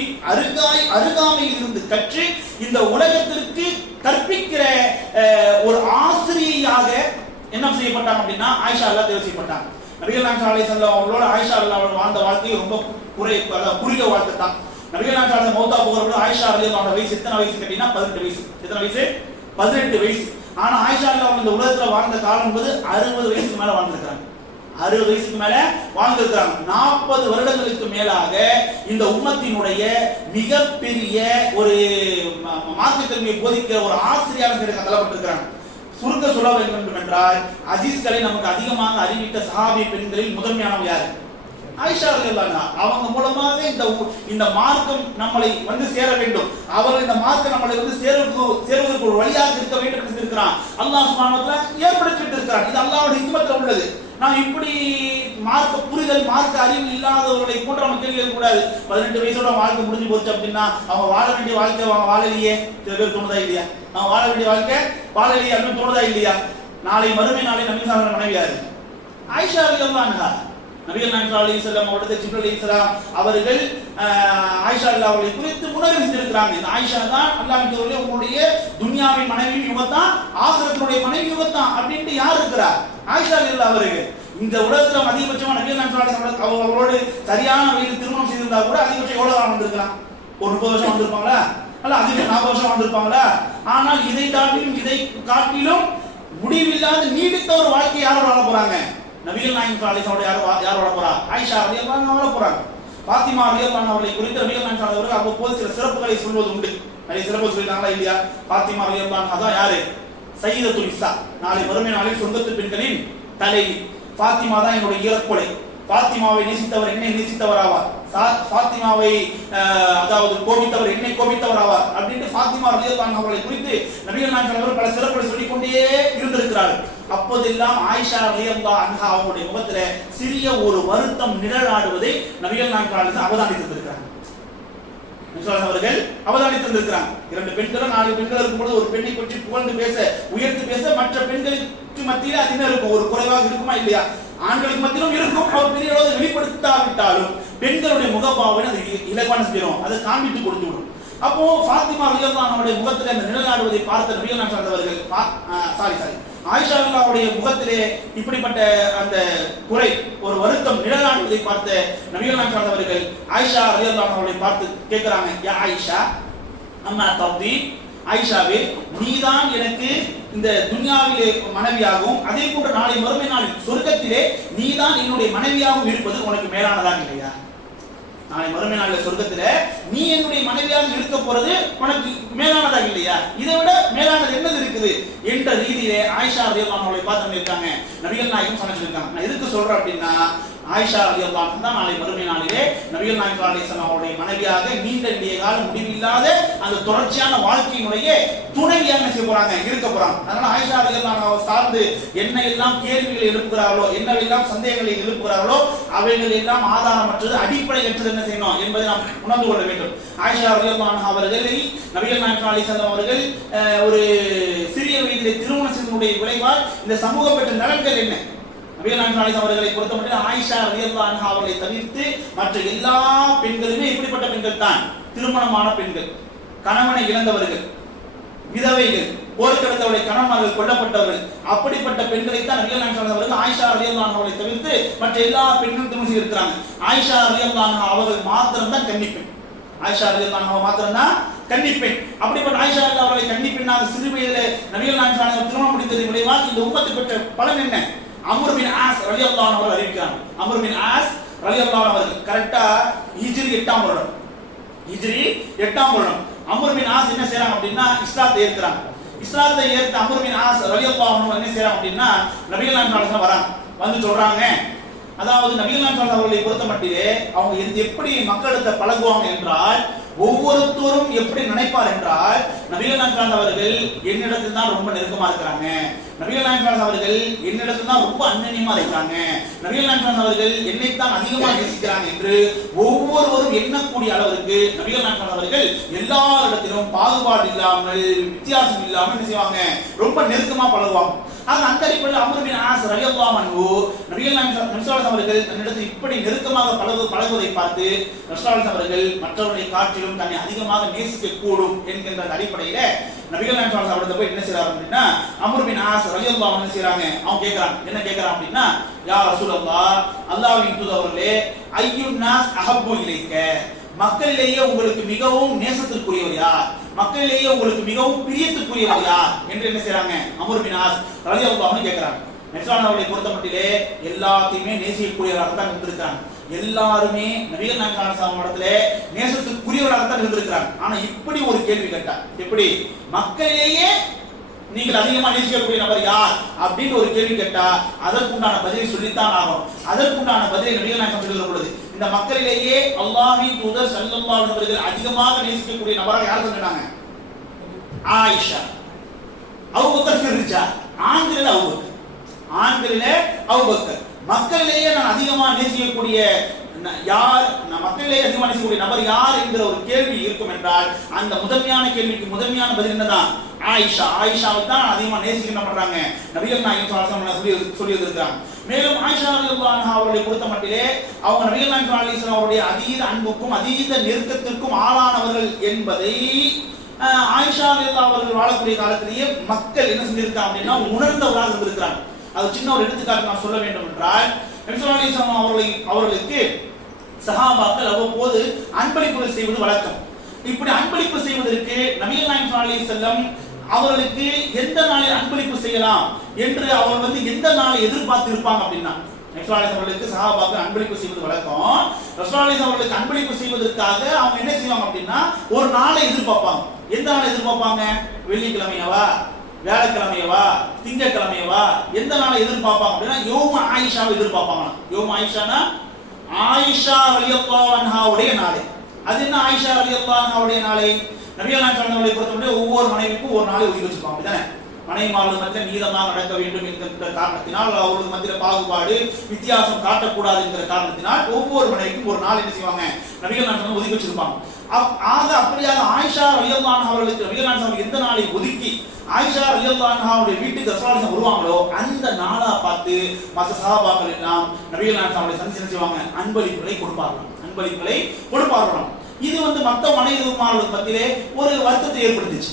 அருகாமையில் இருந்து கற்று இந்த உலகத்திற்கு கற்பிக்கிற ஒரு ஆசிரியையாக என்ன செய்யப்பட்டாங்க அப்படின்னா ஆயிஷா அல்லாஹ் தேர்வு செய்யப்பட்டாங்க. நபிகள் நாயகம் ஸல்லல்லாஹு அலைஹி வஸல்லம் அவர்களோட ஆயிஷா அல்லாஹ் வாழ்ந்த வாழ்க்கை ரொம்ப குறுகிய வாழ்க்கை தான். நபிகள் நாயகம் ஸல்லல்லாஹு அலைஹி மௌத்தா போகிறவங்க ஆயிஷா ரலியல்லாஹு அன்ஹா வயசு எத்தனை வயசு கேட்டீங்கன்னா 18 வயசு. எத்தனை வயசு? 18 வயசு. ஆனா ஆயிஷா அல்லாஹ் இந்த உலகத்துல வாழ்ந்த காலம் என்பது 60 வயசுக்கு மேல வாழ்ந்திருக்காங்க. 60 வயசுக்கு மேல வாழ்ந்திருக்காங்க. 40 வருடங்களுக்கு மேலாக இந்த உம்மத்தினுடைய மிகப்பெரிய ஒரு மார்க்க கல்வியை போதிக்கிற ஒரு ஆசிரியராக தள்ளப்பட்டிருக்கிறாங்க. சுருக்க சொல்ல வேண்டும் என்றால் ஹதீஸ்களை நமக்கு அதிகமாக அறிவித்த சஹாபி பெண்களில் முதன்மையானவங்க யாரு? ஆயிஷா ரலியல்லாஹு அன்ஹா. அவங்க மூலமாக இந்த மார்க்கம் நம்மளை சேர வேண்டும், அவர்கள் இந்த மார்க்கம் நம்மளை சேருவதற்கு ஒரு வழியாக இருக்க வேண்டும் என்று இருக்கிறான். அல்லாஹ் சுப்ஹானஹு வ தஆலா ஏற்படுத்தி இருக்கிறார். இது அல்லாஹ்வுடைய ஹிக்மத்தில் உள்ளது. நான் இப்படி மார்க்க புரிதல், மார்க்க அறிவு இல்லாதவர்களை போன்ற நம்ம கேள்வி கூடாது. 18 வயசோட வாழ்க்கை முடிஞ்சு போச்சு அப்படின்னா அவங்க வாழ வேண்டிய வாழ்க்கை அவங்க வாழலையே, சில பேர் தோணுதா இல்லையா? அவங்க வாழ வேண்டிய வாழ்க்கை வாழலையே அப்படின்னு தோணுதா இல்லையா? நாளை மறுமை நாளை நபி சாஹிப் மனைவி யாரு? ஆயிஷா ரலியல்லாஹு அன்ஹா. நபிகள் நாயகம் ஸல்லல்லாஹு அலைஹி வஸல்லம் அவர்கள் ஜிப்ரீல் அலைஹிஸ்ஸலாம் அவர்கள் ஆயிஷா ரலியல்லாஹு அவர்களை குறித்து முன்னறிவித்து செஞ்சிருக்காங்க. இந்த ஆயிஷா தான் அல்லாஹ்வின் தூதரே உங்களுடைய துன்யாவின் மனைவி யுகத்தான், ஆகிரத்தினுடைய மனைவி யுகத்தான் அப்படின்ட்டு யார் இருக்கிறார்? ஆயிஷா ரலியல்லாஹு அவர்கள். இந்த உலகத்துல அதிகபட்சமா நபிகள் நாயகம் ஸல்லல்லாஹு அலைஹி வஸல்லம் அவர்களோடு சரியான வழியில் திருமணம் செய்திருந்தா கூட அதிகபட்சம் எவ்வளவு காலம் வந்திருக்கலாம்? ஒரு 30 வருஷம் வந்திருப்பாங்களா? அல்ல அதிகம் 40 வருஷம் வந்திருப்பாங்களா? ஆனால் இதை காட்டிலும் முடிவில்லாத நீடித்த ஒரு வாழ்க்கை யார் வாழ போறாங்க? நபிகள் நாயகம் ஸல்லல்லாஹு அலைஹி வஸல்லம் யார் வாழ போறா? ஆயிஷா ரலியல்லாஹு அன்ஹா வாழ போறாங்க. ஃபாத்திமா ரலியல்லாஹு அன்ஹா அவர்களை குறித்து நபிகள் நாயகம் ஸல்லல்லாஹு அலைஹி வஸல்லம் அவ்வப்போது சில சிறப்புகளை சொல்வது உண்டு. நிறைய சிறப்பு சொல்லிருக்காங்களா இல்லையா? ஃபாத்திமா ரலியல்லாஹு அன்ஹா தான் யாரு? சய்யிதத்துல் நிஸா, நாளை மறுமை நாளில் சொந்தத்து பெண்களின் தலைவி. ஃபாத்திமா தான் என்னுடைய இறக்குலை. ஃபாத்திமாவை நேசித்தவர் என்னை நேசித்தவர் ஆவார், ஃபாத்திமாவை அதாவது கோபித்தவர் என்னை கோபித்தவர் ஆவார் அப்படின்ட்டு ஃபாத்திமா ரலியல்லாஹு அன்ஹா அவர்களை குறித்து நபிகள் நாயகம் ஸல்லல்லாஹு அலைஹி வஸல்லம் பல சிறப்புகளை சொல்லிக் கொண்டே இருந்திருக்கிறார்கள். அப்போதெல்லாம் ஆயிஷா ரலியல்லாஹு அன்ஹா அவங்களுடைய முகத்துல சிறிய ஒரு வருத்தம் நிழலாடுவதை நபிகள் நாயகம் ஸல்லல்லாஹு அலைஹி வஸல்லம் அவதானித்திருக்கிறாங்க. அவர்கள் அவதானித்திருக்கிறாங்க. 2 பெண்கள் 4 பெண்கள் இருக்கும்போது ஒரு பெண்ணை பற்றி புகழ்ந்து பேச, உயர்த்து பேச மற்ற பெண்களுக்கு மத்தியில அது என்ன இருக்கும்? ஒரு குறைவாக இருக்குமா இல்லையா? ஆண்களுக்கு மத்தியிலும் இருக்கும். அவர் பெரிய அளவில் வெளிப்படுத்தாவிட்டாலும் பெண்களுடைய முகபாவனை அது இலக்கான செய்யணும், அதை காண்பித்து கொடுத்து விடும். அப்போ ஃபாத்திமா ரலியல்லாஹு அன்ஹாவுடைய முகத்திலே அந்த நிழலாடுவதை பார்த்த நபிகள் நாயகம் ஸல்லல்லாஹு அலைஹி வஸல்லம் ஆயிஷா ரலியல்லாஹுடைய முகத்திலே இப்படிப்பட்ட அந்த குறை, ஒரு வருத்தம் நிழலாடுவதை பார்த்த நபிகள் நாயகம் ஸல்லல்லாஹு அலைஹி வஸல்லம் ஆயிஷா ரலியல்லாஹு அன்ஹாவை பார்த்து கேட்கிறாங்க, யா ஆயிஷா அம்மா தவ்தி, ஆயிஷாவே நீதான் எனக்கு இந்த துன்யாவிலே மனைவியாகவும் அதே போன்ற நாளை மறுமை நாளில் சொர்க்கத்திலே நீதான் என்னுடைய மனைவியாகவும் இருப்பது உனக்கு மேலானதாக இல்லையா? நாளை மறுமை நாளில் சொர்க்கத்துல நீ என்னுடைய மனைவியாக இருக்க போறது உனக்கு மேலானதாக இல்லையா, இதை விட மேலானது என்னது இருக்குது என்ற ரீதியிலே ஆயிஷா ரலியல்லாஹு அன்ஹா அவர்களை பார்த்து இருக்காங்க. நபிகள் நாயகம் சொல்லியிருக்காங்க. நான் எதுக்கு சொல்றேன் அப்படின்னா, ஆயிஷா ரலியல்லாஹு அன்ஹா தான் நாளை மறுமை நாளிலே நபிகள் நாயகம் ஸல்லல்லாஹு அலைஹி வஸல்லம் அவருடைய மனைவியாக நீண்ட நெடிய காலம் முடிவில்லாத அந்த தொடர்ச்சியான வாழ்க்கையினுடைய துணைவியாக செய்ய போறாங்க, இருக்க போறாங்க. அதனால ஆயிஷா ரலியல்லாஹு அன்ஹா சார்ந்து என்ன எல்லாம் கேள்விகளை எழுப்புகிறார்களோ, என்னவெல்லாம் சந்தேகங்களை எழுப்புகிறார்களோ அவைகள் எல்லாம் ஆதாரமற்றது, அடிப்படையற்றது என்ன செய்யணும் என்பதை நாம் உணர்ந்து கொள்ள வேண்டும். ஆயிஷா ரலியல்லாஹு அன்ஹா அவர்களை நபிகள் நாயகம் ஸல்லல்லாஹு அலைஹி வஸல்லம் அவர்கள் ஒரு சிறிய வயதிலே திருமணம் செய்ததனுடைய விளைவால் இந்த சமூகம் பெற்ற நலன்கள் என்ன? நபிகள் நாயகம் ஸல்லல்லாஹு அலைஹி வஸல்லம் அவர்களை பொறுத்தமட்டில் ஆயிஷா ரலியல்லாஹு அன்ஹா அவர்களை தவிர்த்து மற்ற எல்லா பெண்களுமே இப்படிப்பட்ட பெண்கள் தான், திருமணமான பெண்கள், கணவனை இழந்தவர்கள், விதவைகள், போர்க்களத்தவருடைய கணவர்கள் கொல்லப்பட்டவர்கள், அப்படிப்பட்ட பெண்களை தான் நபிகள் நாயகம் ஸல்லல்லாஹு அலைஹி வஸல்லம் ஆயிஷா ரலியல்லாஹு அன்ஹா அவர்களை தவிர்த்து மற்ற எல்லா பெண்களும் திருமணம் செய்திருக்கிறாங்க. ஆயிஷா ரலியல்லாஹு அன்ஹா அவர்கள் மாத்திரம் தான் கன்னிப்பெண். ஆயிஷா ரலியல்லாஹு அன்ஹா மாத்திரம் தான் கன்னிப்பெண். அப்படிப்பட்ட ஆயிஷா ரலியல்லாஹு அவர்களை கன்னிப்பெண்ணாக சிறு வயதிலே நபிகள் நாயகம் ஸல்லல்லாஹு அலைஹி வஸல்லம் திருமணம் முடித்ததின் விளைவாக இந்த உம்மத்து பெற்ற பலன் என்ன? அம்ர் பின் ஆஸ் ரலியல்லாஹு அன்ஹு அவர்கள் அறிவிக்கிறாங்க. அம்ர் பின் ஆஸ் ரலியல்லாஹு அன்ஹு அவர்கள் கரெக்ட்டா ஹிஜ்ரி 8ஆம் வருடம், ஹிஜ்ரி 8ஆம் வருடம் அம்ர் பின் ஆஸ் என்ன செய்றாங்க அப்படின்னா இஸ்லாத்தை ஏற்கிறாங்க. இஸ்லாத்தை ஏற்ற அம்ர் பின் ஆஸ் ரலியல்லாஹு அன்ஹு என்ன செய்றாங்க அப்படின்னா நபிகள் நாயகம் ஸல்லல்லாஹு அலைஹி வஸல்லம் வராங்க, வந்து சொல்றாங்க, அதாவது நபிகள் நாயகம் ஸல்லல்லாஹு அலைஹி வஸல்லம் அவர்களை பொறுத்தமட்டிலே அவங்க எப்படி மக்களிடத்தை பழகுவாங்க என்றால், ஒவ்வொருத்தரும் எப்படி நினைப்பார் என்றால், நபிகள் நாயகம் அவர்கள் என்னிடத்தில் தான் ரொம்ப நெருக்கமா இருக்கிறாங்க, நபிகள் நாயகம் அவர்கள் என்னிடத்தில் தான் ரொம்ப அந்நியமா இருக்கிறாங்க, நபிகள் நாயகம் அவர்கள் என்னைத்தான் அதிகமாக நேசிக்கிறாங்க என்று ஒவ்வொருவரும் எண்ணக்கூடிய அளவிற்கு நபிகள் நாயகம் அவர்கள் எல்லாரிடத்திலும் பாகுபாடு இல்லாமல் வித்தியாசம் இல்லாமல் என்ன செய்வாங்க, ரொம்ப நெருக்கமா பழகுவாங்க. அந்த அடிப்படையில் அம்ர் பின் ஆஸ் ரலியல்லாஹு அன்ஹு நபிகள் நாயகம் அவர்கள் தன்னிடத்தில் இப்படி நெருக்கமாக பழகுவதை பார்த்து ரசூலுல்லாஹி அவர்கள் மற்றவர்களை காட்டிலும் தன்னை அதிகமாக நேசிக்க கூடும் என்கின்ற அடிப்படையில நபிகள் நாயகம் அவர்கள் போய் என்ன செய்றாங்க அப்படின்னா, அம்ர் பின் ஆஸ் ரலியல்லாஹு அன்ஹு என்ன செய்றாங்க, அவங்க கேக்குறாங்க, என்ன கேக்குறாங்க அப்படின்னா, யா ரசூலல்லாஹ், அல்லாஹ்வின் தூதரே, அய்யுன் நாஸ் அஹப்பு இலைக்க, மக்களிலேயே உங்களுக்கு மிகவும் நேசத்திற்குரியவர் யார், மக்களிலேயே உங்களுக்கு மிகவும் பிரியத்துக்குரியவர் யார் என்று என்ன செய்றாங்க, அம்ர் பின் ஆஸ் ரலியல்லாஹு அன்ஹு கேக்குறாங்க. நபிகள் அவர்களை பொறுத்தமட்டிலே எல்லாத்தையுமே நேசிக்கக்கூடியவராக தான் இருந்திருக்காங்க. எல்லாருமே நபிகள் நாயகம் ஸல்லல்லாஹு அலைஹி வஸல்லம் இடத்திலே நேசத்துக்குரியவராக தான் இருந்திருக்கிறாங்க. ஆனா இப்படி ஒரு கேள்வி கேட்டா, எப்படி மக்களிலேயே நீங்கள் அதிகமா நேசிக்கக்கூடிய நபர் யார் அப்படின்னு ஒரு கேள்வி கேட்டா அதற்குண்டான பதிலை சொல்லித்தான் ஆகும். அதற்குண்டான பதிலை நபிகள் நாயகம் சொல்லுகிற பொழுது இந்த மக்களிலேயே அல்லாஹ்வின் தூதர் ஸல்லல்லாஹு அலைஹி வஸல்லம் அதிகமாக நேசிக்கக்கூடிய நபராக யார் சொன்னாங்க? ஆயிஷா. அபூபக்கர் சிர்ரிஜா, ஆண்களிலே அபூபக்கர், ஆண்களிலே அபூபக்கர். மக்களிலேயே நான் அதிகமாக நேசிக்கக்கூடிய யார், மக்களிலேயே அதிகமாக நேசிக்கக்கூடிய நபர் யார் என்கிற ஒரு கேள்வி இருக்கும் என்றால் அந்த முதன்மையான கேள்விக்கு முதன்மையான பதில் என்னதான்? ஆயிஷா. ஆயிஷாவை தான் அதிகமாக நேசிக்க பண்றாங்க நபிகள் நாயகம் ஸல்லல்லாஹு அலைஹி வஸல்லம் சொல்லி இருக்காங்க. மேலும் ஆயிஷா ரலியல்லாஹு அன்ஹா அவர்களை பொறுத்த மட்டிலே அவங்க நபிகள் நாயகம் ஸல்லல்லாஹு அலைஹி வஸல்லம் அவருடைய அதீத அன்புக்கும் அதீத நெருக்கத்திற்கும் ஆளானவர்கள் என்பதை ஆயிஷா ரலியல்லாஹு அவர்கள் வாழக்கூடிய காலத்திலேயே மக்கள் என்ன செஞ்சிருக்காங்க அப்படின்னா உணர்ந்தவராக இருந்திருக்கிறாங்க. அது சின்ன ஒரு எடுத்துக்காட்டு நான் சொல்ல வேண்டும் என்றால், நபி ஸல்லல்லாஹு அலைஹி வஸல்லம் அவர்களுக்கு சஹாபாக்கள் அவ்வப்போது அன்பளிப்புகள் செய்வது வழக்கம். இப்படி அன்பளிப்பு செய்வதற்கு நபிகள் நாயகம் ஸல்லல்லாஹு அலைஹி வஸல்லம் அவர்களுக்கு எந்த நாளில் அன்பளிப்பு செய்யலாம் என்று அவர் எந்த நாளை எதிர்பார்த்து இருப்பாங்க அப்படின்னா, நபிகள் அவர்களுக்கு சஹாபாக்கள் அன்பளிப்பு செய்வது வழக்கம். ரசூலுல்லாஹி அவர்களுக்கு அன்பளிப்பு செய்வதற்காக அவங்க என்ன செய்வாங்க அப்படின்னா ஒரு நாளை எதிர்பார்ப்பாங்க. எந்த நாளை எதிர்பார்ப்பாங்க? வெள்ளிக்கிழமையவா, வியாழக்கிழமையவா, திங்கட்கிழமையவா, எந்த நாளை எதிர்பார்ப்பாங்க அப்படின்னா யௌம ஆயிஷாவை எதிர்பார்ப்பாங்க. யௌம ஆயிஷானா ஆயிஷா ரலியல்லாஹு அன்ஹாவுடைய நாளை. அது என்ன ஆயிஷா ரலியல்லாஹு அன்ஹாவுடைய நாளை? நபிகள் நாயகம் ஸல்லல்லாஹு அலைஹி வஸல்லம் ஒவ்வொரு மனைவிக்கும் ஒரு நாளை ஒதுக்கி வச்சிருப்பாங்க. அப்படிதானே? மனைவிமார்கள் மத்தியில் நீதமாக நடக்க வேண்டும் என்கிற காரணத்தினால், அவர்களுக்கு மத்தியில் பாகுபாடு வித்தியாசம் காட்டக்கூடாது என்கிற காரணத்தினால் ஒவ்வொரு மனைவிக்கும் ஒரு நாள் என்ன செய்வாங்க, நபிகள் நாயகம் ஒதுக்கி வச்சிருப்பாங்க. ஆக அப்படியாக ஆயிஷா ரலியல்லாஹு அன்ஹா அவர்களுக்கு நபிகள் நாயகம் எந்த நாளை ஒதுக்கி ஆயிஷா ரலியல்லாஹு அன்ஹாவுடைய வீட்டுக்கு ரசூலுல்லாஹி வருவாங்களோ அந்த நாளா பார்த்து மற்ற சஹாபாக்கள் எல்லாம் நபிகள் நாயகம் அவர்களை சந்திச்சு செய்வாங்க, அன்பளிப்புகளை கொடுப்பார்கள், அன்பளிப்புகளை கொடுப்பார்களாம். இது மற்ற மனைவிமார்களுக்கு மத்தியிலே ஒரு வருத்தத்தை ஏற்படுத்துச்சு,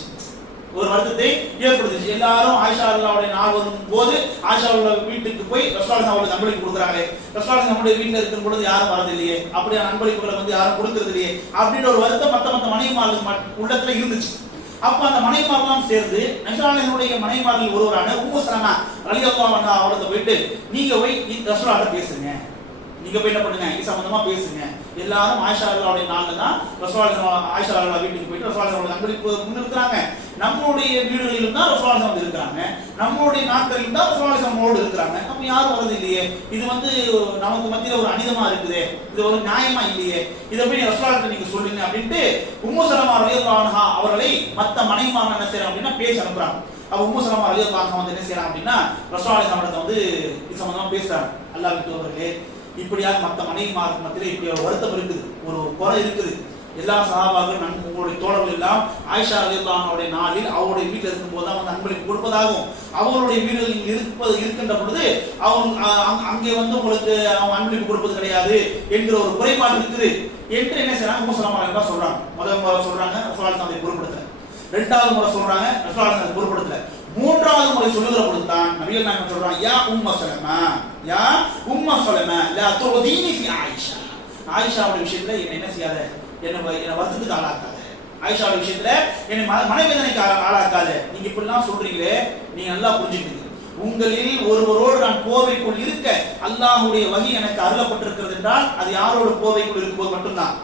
ஒரு வருத்தத்தை ஏற்படுத்துச்சு. எல்லாரும் ஆயிஷா ரலியல்லாஹுடைய நாள் வரும் போது ஆயிஷாவோட வீட்டுக்கு போய் ரசூலுல்லாஹி அவர்களுக்கு அன்பளிப்பு கொடுக்குறாங்களே, ரசூலுல்லாஹி நம்முடைய வீட்டில் இருக்கும் பொழுது யாரும் வரது இல்லையே, அப்படியான அன்பளிப்புகளை யாரும் கொடுக்கறது இல்லையே அப்படின்ற ஒரு வருத்தம் மற்ற மனைவிமார்களுக்கு உள்ளத்துல இருந்துச்சு. அப்ப அந்த மனைவிமாரெல்லாம் சேர்ந்து நபிகளுடைய மனைவிமார்கள் ஒருவரான உம்மு சலமா ரலியல்லாஹு அன்ஹா அவர்கிட்ட போயிட்டு, நீங்க போய் ரசூலுல்லாஹிட்ட பேசுங்க, நீங்க போய் என்ன பண்ணுங்க, இது சம்பந்தமா பேசுங்க. எல்லாரும் ஆயிஷா ரலியல்லாஹு நாள்ல தான் ஆயிஷா ரலியல்லாஹு வீட்டுக்கு போயிட்டு ரசூலுல்லாஹி அன்பளிப்பு முன்னிறுத்துறாங்க. நம்மளுடைய வீடுகளிலும் தான் ரசூலுல்லாஹி வந்து இருக்கிறாங்க, நம்மளுடைய நாட்களிலும் தான் ரசூலுல்லாஹி நம்மளோடு இருக்கிறாங்க. அப்ப யாரும் வரது இல்லையே, இது வந்து நமக்கு மத்தியில ஒரு அனிதமா இருக்குது, இது ஒரு நியாயமா இல்லையே, இதை போய் ரசூலுல்லாஹி நீங்க சொல்லுங்க அப்படின்ட்டு உம்மு சலமா ரலியல்லாஹு அன்ஹா அவர்களை மத்த மனைவிமார்கள் என்ன செய்யறாங்க அப்படின்னா பேசி அனுப்புறாங்க. அப்ப உம்மு சலமா ரலியல்லாஹு அன்ஹா வந்து என்ன செய்யறாங்க அப்படின்னா ரசூலுல்லாஹி நம்மகிட்ட வந்து இது சம்பந்தமா பேசுறாங்க. அல்லாஹ்வின் தூதரே, இப்படியாக மற்ற மனைவிமாருக்கு மத்தியில இப்படி ஒரு வருத்தம் இருக்குது, ஒரு குறை இருக்குது. எல்லா சஹாபாக்களும் உங்களுடைய தோழர்கள் எல்லாம் ஆயிஷா ரலியல்லாஹு அன்ஹாவுடைய நாளில் அவருடைய வீட்டில் இருக்கும்போது தான் வந்து அன்பளிப்பு கொடுப்பதாகவும், அவருடைய வீடுகளில் இருக்கின்ற பொழுது அவங்க அங்கே வந்து உங்களுக்கு அவங்க அன்பளிப்பு கொடுப்பது கிடையாது என்கிற ஒரு குறைபாடு இருக்குது என்று என்ன செய்யறாங்க, உம்மு சலமா ரலியல்லாஹு சொல்றாங்க. முதல் முறை சொல்றாங்க ரசூலுல்லாஹி அதை பொருட்படுத்தல, இரண்டாவது முறை சொல்றாங்க ரசூலுல்லாஹி அதை பொருட்படுத்தல, மூன்றாவது முறை சொல்லுகிற பொழுது தான் நபிகள் நாயகம் சொல்றாங்க, யா உம்மு சலமா, யா உம்மு சலமா லா துதீனி ஃபி ஆயிஷா, ஆயிஷாவுடைய விஷயத்துல என்ன செய்யாத, என்ன வருத்தத்துக்கு ஆளாக்காத, ஆயிஷாவுடைய விஷயத்துல என்னை மனவேதனைக்கு ஆளாக்காத. நீங்க இப்படிலாம் சொல்றீங்களே, நீங்க நல்லா புரிஞ்சுக்கீங்க, உங்களில் ஒருவரோடு நான் போர்வைக்குள் இருக்க அல்லாஹ்வுடைய வஹி எனக்கு அருளப்பட்டிருக்கிறது என்றால் அது யாரோட போர்வைக்குள் இருக்கும்போது மட்டும்தான்,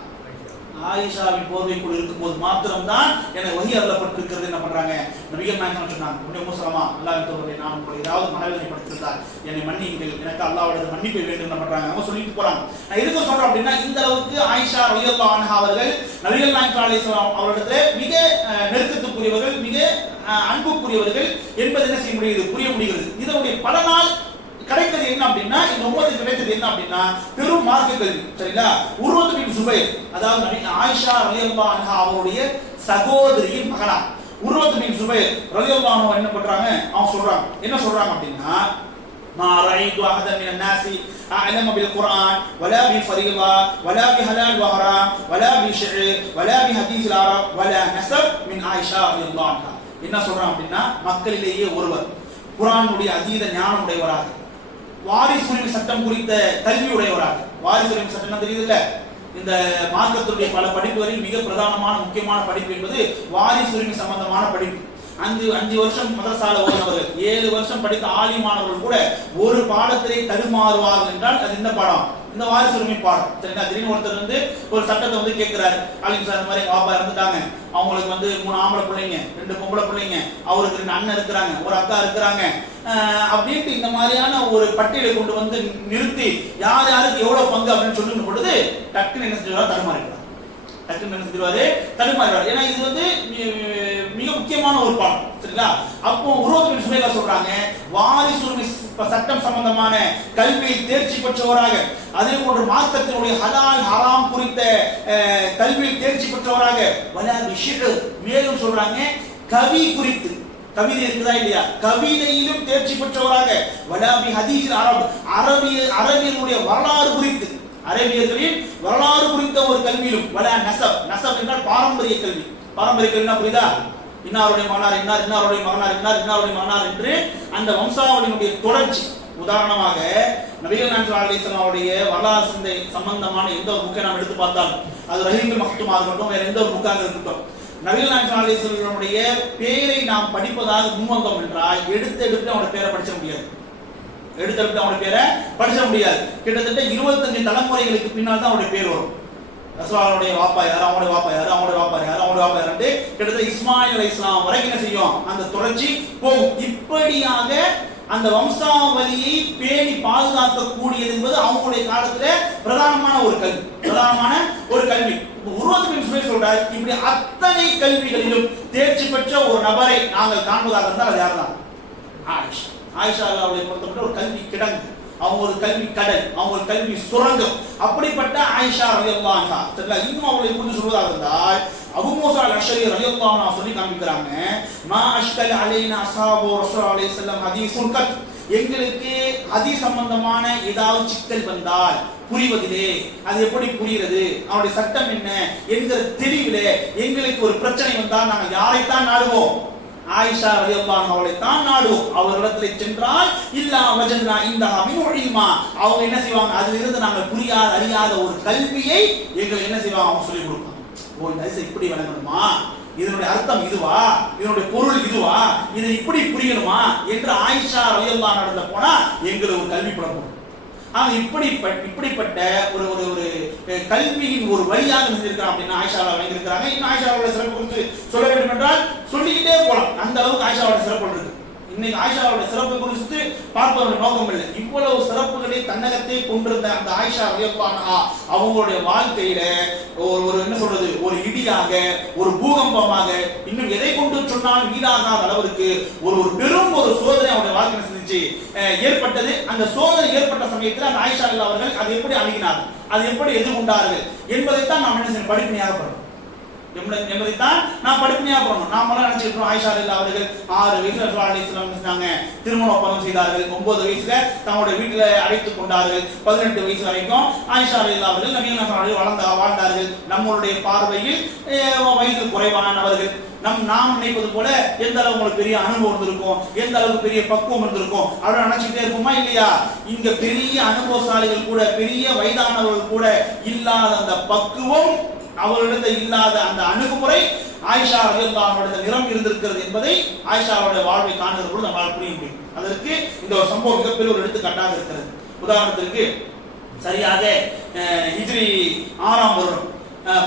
ஆயிஷாவின் போர்வைக்குள் இருக்கும்போது மாத்திரம்தான் எனக்கு வஹி அருளப்பட்டிருக்கிறது. என்ன பண்றாங்க நபிகள் நாயகம் சொன்னாங்க, உம்மே சலமா, அல்லாஹ்வின் தூதரே, நான் உங்களுக்கு ஏதாவது மனவேதனைப்படுத்திருந்தால் என்னை மன்னியுங்கள், எனக்கு அல்லாஹ்வுடைய மன்னிப்பை வேண்டும் என்ன பண்றாங்க, அவங்க சொல்லிட்டு போறாங்க. நான் எதுக்கு சொல்றேன் அப்படின்னா, இந்த அளவுக்கு ஆயிஷா ரலியல்லாஹு அன்ஹா அவர்கள் நபிகள் நாயகம் அலைஹிஸ்ஸலாம் அவர்களிடத்துல மிக நெருக்கத்துக்குரியவர்கள், மிக அன்புக்குரியவர்கள் என்பது என்ன செய்ய முடியுது, புரிய முடிகிறது. இதனுடைய பல நாள் கிடைத்தது என்ன அப்படின்னா, இந்த உம்மத்துக்கு கிடைத்தது என்ன அப்படின்னா பெரும் மார்க்க கல்வி. சரிங்களா, உர்வத் பின் சுபைர், அதாவது நபி ஆயிஷா ரலியல்லாஹு அன்ஹா அவருடைய சகோதரியின் மகனா உர்வத் பின் சுபைர் ரலியல்லாஹு அன்ஹு என்ன பண்றாங்க, அவங்க சொல்றாங்க, என்ன சொல்றாங்க அப்படின்னா, ما رأيت أحدا من الناس أعلم بالقرآن ولا بفريضة ولا بحلال وحرام ولا بشعر ولا بحديث العرب ولا نسب من عائشة رضي الله عنها. என்ன சொல்றாங்க அப்படின்னா, மக்களிலேயே ஒருவர் குர்ஆனுடைய அதீத ஞானம் உடையவராக, வாரிசுரிமை சட்டம் குறித்த கல்வி உடையவராக, வாரிசுரிமை சட்டம் தெரியுது இல்ல, இந்த மார்க்கத்துடைய பல படிப்புகளில் மிக பிரதானமான முக்கியமான படிப்பு என்பது வாரிசுரிமை சம்பந்தமான படிப்பு. 5 வருஷம் மதரசால ஓதினவர்கள், 7 வருஷம் படித்த ஆலிமானவர்கள் கூட ஒரு பாடத்திலே தடுமாறுவார்கள் என்றால் அது இந்த பாடம், இந்த வாரிசுரிமை பாடம். சரிங்களா, திடீர்னு ஒருத்தர் வந்து ஒரு சட்டத்தை வந்து கேட்கிறாரு, ஆலிம் சார் இந்த மாதிரி பாப்பா இறந்துட்டாங்க, அவங்களுக்கு வந்து 3 ஆம்பளை பிள்ளைங்க 2 பொம்பளை பிள்ளைங்க, அவருக்கு 2 அண்ணன் இருக்கிறாங்க, ஒரு அக்கா இருக்கிறாங்க அப்படின்ட்டு இந்த மாதிரியான ஒரு பட்டியலை கொண்டு வந்து நிறுத்தி யார் யாருக்கு எவ்வளவு பங்கு அப்படின்னு சொல்லும் பொழுது டக்குன்னு என்ன செஞ்சுருவாரு, தடுமாறிடுவார். டக்குன்னு என்ன செஞ்சிருவாரு, தடுமாறிடுவார். ஏன்னா இது வந்து மிக முக்கியமான ஒரு பாடம். சரிங்களா, அப்போ உர்வத் பின் சுபைர் சொல்றாங்க, வாரிசுரிமை சட்டம் சம்பந்தமான கல்வியில் தேர்ச்சி பெற்றவராக, அதே போன்று மார்க்கத்தினுடைய ஹலால் ஹராம் குறித்த கல்வியில் தேர்ச்சி பெற்றவராக, வலா பிஷிர், மேலும் சொல்றாங்க கவி குறித்து, கவிதை இருக்குதா இல்லையா, கவிதையிலும் தேர்ச்சி பெற்றவராக, வலா பி ஹதீஸில் அரபு, அரபியனுடைய வரலாறு குறித்து, அரபியர்களின் வரலாறு குறித்த ஒரு கல்வியிலும், வலா நஸப், நஸப் என்றால் பாரம்பரிய கல்வி, பாரம்பரிய கல்வினா புரியுதா, இன்னாருடைய மகனார் இன்னார், இன்னாருடைய மகனார் இன்னார், இன்னாருடைய மகனார் என்று அந்த வம்சாவளியினுடைய தொடர்ச்சி. உதாரணமாக நபிகள் நாயகம் ஸல்லல்லாஹு அலைஹி வஸல்லம் அவருடைய வரலாறு சிந்தை சம்பந்தமான எந்த ஒரு புக்கை நாம் எடுத்து பார்த்தாலும், அது ரஹீமுல் மக்தூமா இருக்கட்டும், வேற எந்த ஒரு புக்காக இருக்கட்டும், நபிகள் நாயகம் ஸல்லல்லாஹு அலைஹி வஸல்லமுடைய பெயரை நாம் படிப்பதாக முன்வந்தோம் என்றால் எடுத்து அவனுடைய பேரை படிச்ச முடியாது, எடுத்து அவனுடைய பேரை படிச்ச முடியாது. கிட்டத்தட்ட 25 தலைமுறைகளுக்கு பின்னால் தான் அவருடைய பேர் வரும். ரசூலுல்லாஹ்வுடைய வாப்பா யார், அவங்களுடைய வாப்பா யார், அவங்களுடைய வாப்பா யார், அவங்களுடைய வாப்பா யார், கிட்டத்தட்ட இஸ்மாயில் அலைஹிஸ்ஸலாம் வரைக்கும் என்ன செய்யும், அந்த தொடர்ச்சி போகும். இப்படியாக அந்த வம்சாவளியை பேணி பாதுகாக்கக்கூடியது என்பது அவங்களுடைய காலத்துல பிரதானமான ஒரு கல்வி, பிரதானமான ஒரு கல்வி. உர்வத் பின் சுபைர் சொல்றார், இப்படி அத்தனை கல்விகளிலும் தேர்ச்சி பெற்ற ஒரு நபரை நாங்கள் காண்பதாக இருந்தால் அது யார் தான், ஆயிஷா. ஆயிஷா அவர்களை பொறுத்தப்பட்ட ஒரு கல்வி கிடங்கு, அவங்க ஒரு கல்வி கடல், அவங்க ஒரு கல்வி சுரங்கம். அப்படிப்பட்ட ஆயிஷா ரலியல்லாஹு அன்ஹா, சரிங்களா, இன்னும் அவங்களை குறித்து சொல்வதாக இருந்தால் அபூ மூஸா அல்-அஷ்அரி ரலியல்லாஹு அன்ஹு சொல்லி காண்பிக்கிறாங்க, மா அஷ்கல் அலைனா அஸ்ஹாபு ரசூலுல்லாஹி அலைஹி வஸல்லம் ஹதீஸுன் கத், எங்களுக்கு ஹதீஸ் சம்பந்தமான ஏதாவது சிக்கல் வந்தால் புரிவதிலே, அது எப்படி புரிகிறது, அவருடைய சட்டம் என்ன என்கிற தெளிவிலே எங்களுக்கு ஒரு பிரச்சனை வந்தால் நாங்கள் யாரைத்தான் நாடுவோம், ஆயிஷா ரலியல்லாஹு அன்ஹா அவளை தான் நாடுவோம். அவர்களிடத்தில் சென்றால் இல்லா வஜன்னா இந்தஹா மின் இல்மா, அவங்க என்ன செய்வாங்க, அதிலிருந்து நாங்கள் புரியாத அறியாத ஒரு கல்வியை எங்களுக்கு என்ன செய்வாங்க, அவங்க சொல்லிக் கொடுப்பாங்க. ஓ, இந்த ஹதீஸ் இப்படி விளங்கணுமா, இதனுடைய அர்த்தம் இதுவா, இதனுடைய பொருள் இதுவா, இதை இப்படி புரியணுமா என்று ஆயிஷா ரலியல்லாஹு அன்ஹா போனா எங்களுக்கு ஒரு கல்வி புலப்படும். இப்படிப்பட்ட ஒரு ஒரு ஒரு கல்வியின் ஒரு வழியாக இருந்திருக்கிறான் அப்படின்னா ஆயிஷாவை வழங்கியிருக்கிறாங்க. இன்னும் ஆயிஷாவோட சிறப்பு குறித்து சொல்ல வேண்டும் என்றால் சொல்லிக்கிட்டே போகலாம். அந்த அளவுக்கு ஆயிஷாவோட சிறப்பு இருக்கு. இன்னைக்கு ஆயிஷாவோட சிறப்பு குறித்து பார்ப்பதோட நோக்கம் இல்லை. இவ்வளவு சிறப்புகளை தன்னகத்தை கொண்டிருந்த அந்த ஆயிஷா ரலியல்லாஹு அன்ஹா அவங்களுடைய வாழ்க்கையில ஒரு என்ன சொல்றது, ஒரு இடியாக, ஒரு பூகம்பமாக, இன்னும் எதை கொண்டு சொன்னாலும் ஈடாகாத அளவிற்கு ஒரு ஒரு பெரும் ஒரு சோதனை அவருடைய வாழ்க்கையில் செஞ்சு ஏற்பட்டது. அந்த சோதனை ஏற்பட்ட சமயத்தில் அந்த ஆயிஷா ரலியல்லாஹு அவர்கள் அதை எப்படி அணுகினார்கள், அதை எப்படி எதிர்கொண்டார்கள் என்பதைத்தான் நாம் என்ன செய்யணும், படிப்பினையாக பண்ணணும். என்பதைத்தான் நாம் படிப்பினையாக பண்ணணும். நாமெல்லாம் நினைச்சிருக்கோம் ஆயிஷா ரலியல்லாஹு அவர்கள் 6 வயசுல ரசூலுல்லாஹி ஸல்லல்லாஹு அலைஹி வஸல்லம் திருமண ஒப்பந்தம் செய்தார்கள். 9 வயசுல தங்களுடைய வீட்டில் அடைத்துக் கொண்டார்கள். 18 வயசு வரைக்கும் ஆயிஷா ரலியல்லாஹு அவர்கள் நபிகள் நாயகம் வாழ்ந்தார்கள். நம்மளுடைய பார்வையில் வயது குறைவானவர்கள். நாம் நினைப்பது போல எந்த அளவு உங்களுக்கு பெரிய அனுபவம் இருந்திருக்கும், எந்த அளவுக்கு பெரிய பக்குவம் இருந்திருக்கும் அப்படின்னு நினைச்சுட்டே இருக்குமா இல்லையா? இங்க பெரிய அனுபவசாலிகள் கூட, பெரிய வயதானவர்கள் கூட இல்லாத அந்த பக்குவம், அவர்களிடத்தில் இல்லாத அந்த அணுகுமுறை ஆயிஷா ரலியல்லாஹு அன்ஹா நிறம் இருந்திருக்கிறது என்பதை ஆயிஷாவுடைய வாழ்வை காணுகிற பொழுது நம்மால் புரிய முடியும். அதற்கு இந்த ஒரு சம்பவம் மிகப்பெரிய ஒரு எடுத்துக்காட்டாக இருக்கிறது. உதாரணத்திற்கு சரியாக ஹிஜ்ரி 6ஆம் வருடம்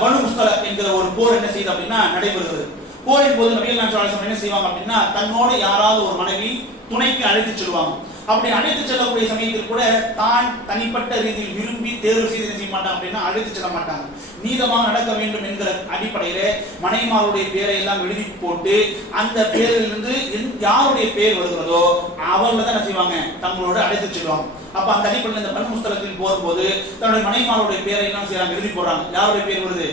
பனு முஸ்தலக் என்கிற ஒரு போர் என்ன செய்யுது அப்படின்னா நடைபெறுகிறது. போரின் போது நபிகள் நாயகம் ஸல்லல்லாஹு அலைஹி வஸல்லம் என்ன செய்வாங்க அப்படின்னா தன்னோடு யாராவது ஒரு மனைவி துணைக்கு அழைத்து செல்வாங்க. அப்படி அழைத்து செல்லக்கூடிய சமயத்தில் கூட தான் தனிப்பட்ட ரீதியில் விரும்பி தேர்வு செய்து செய்ய மாட்டாங்க அப்படின்னா அழைத்து செல்ல மாட்டாங்க. நீதமாக நடக்க வேண்டும் என்கிற அடிப்படையில மனைமாருடைய பேரை எல்லாம் எழுதி போட்டு அந்த பேரிலிருந்து யாருடைய பேர் வருகிறதோ அவர்களை தான் என்ன செய்வாங்க, தங்களோட அழைத்து செல்வாங்க. அப்ப அந்த அடிப்படையில் இந்த பனு முஸ்தலக்கில் போகும்போது தன்னுடைய மனைமாருடைய பேரை எல்லாம் செய்யறாங்க, எழுதி போடுறாங்க. யாருடைய பேர் வருது,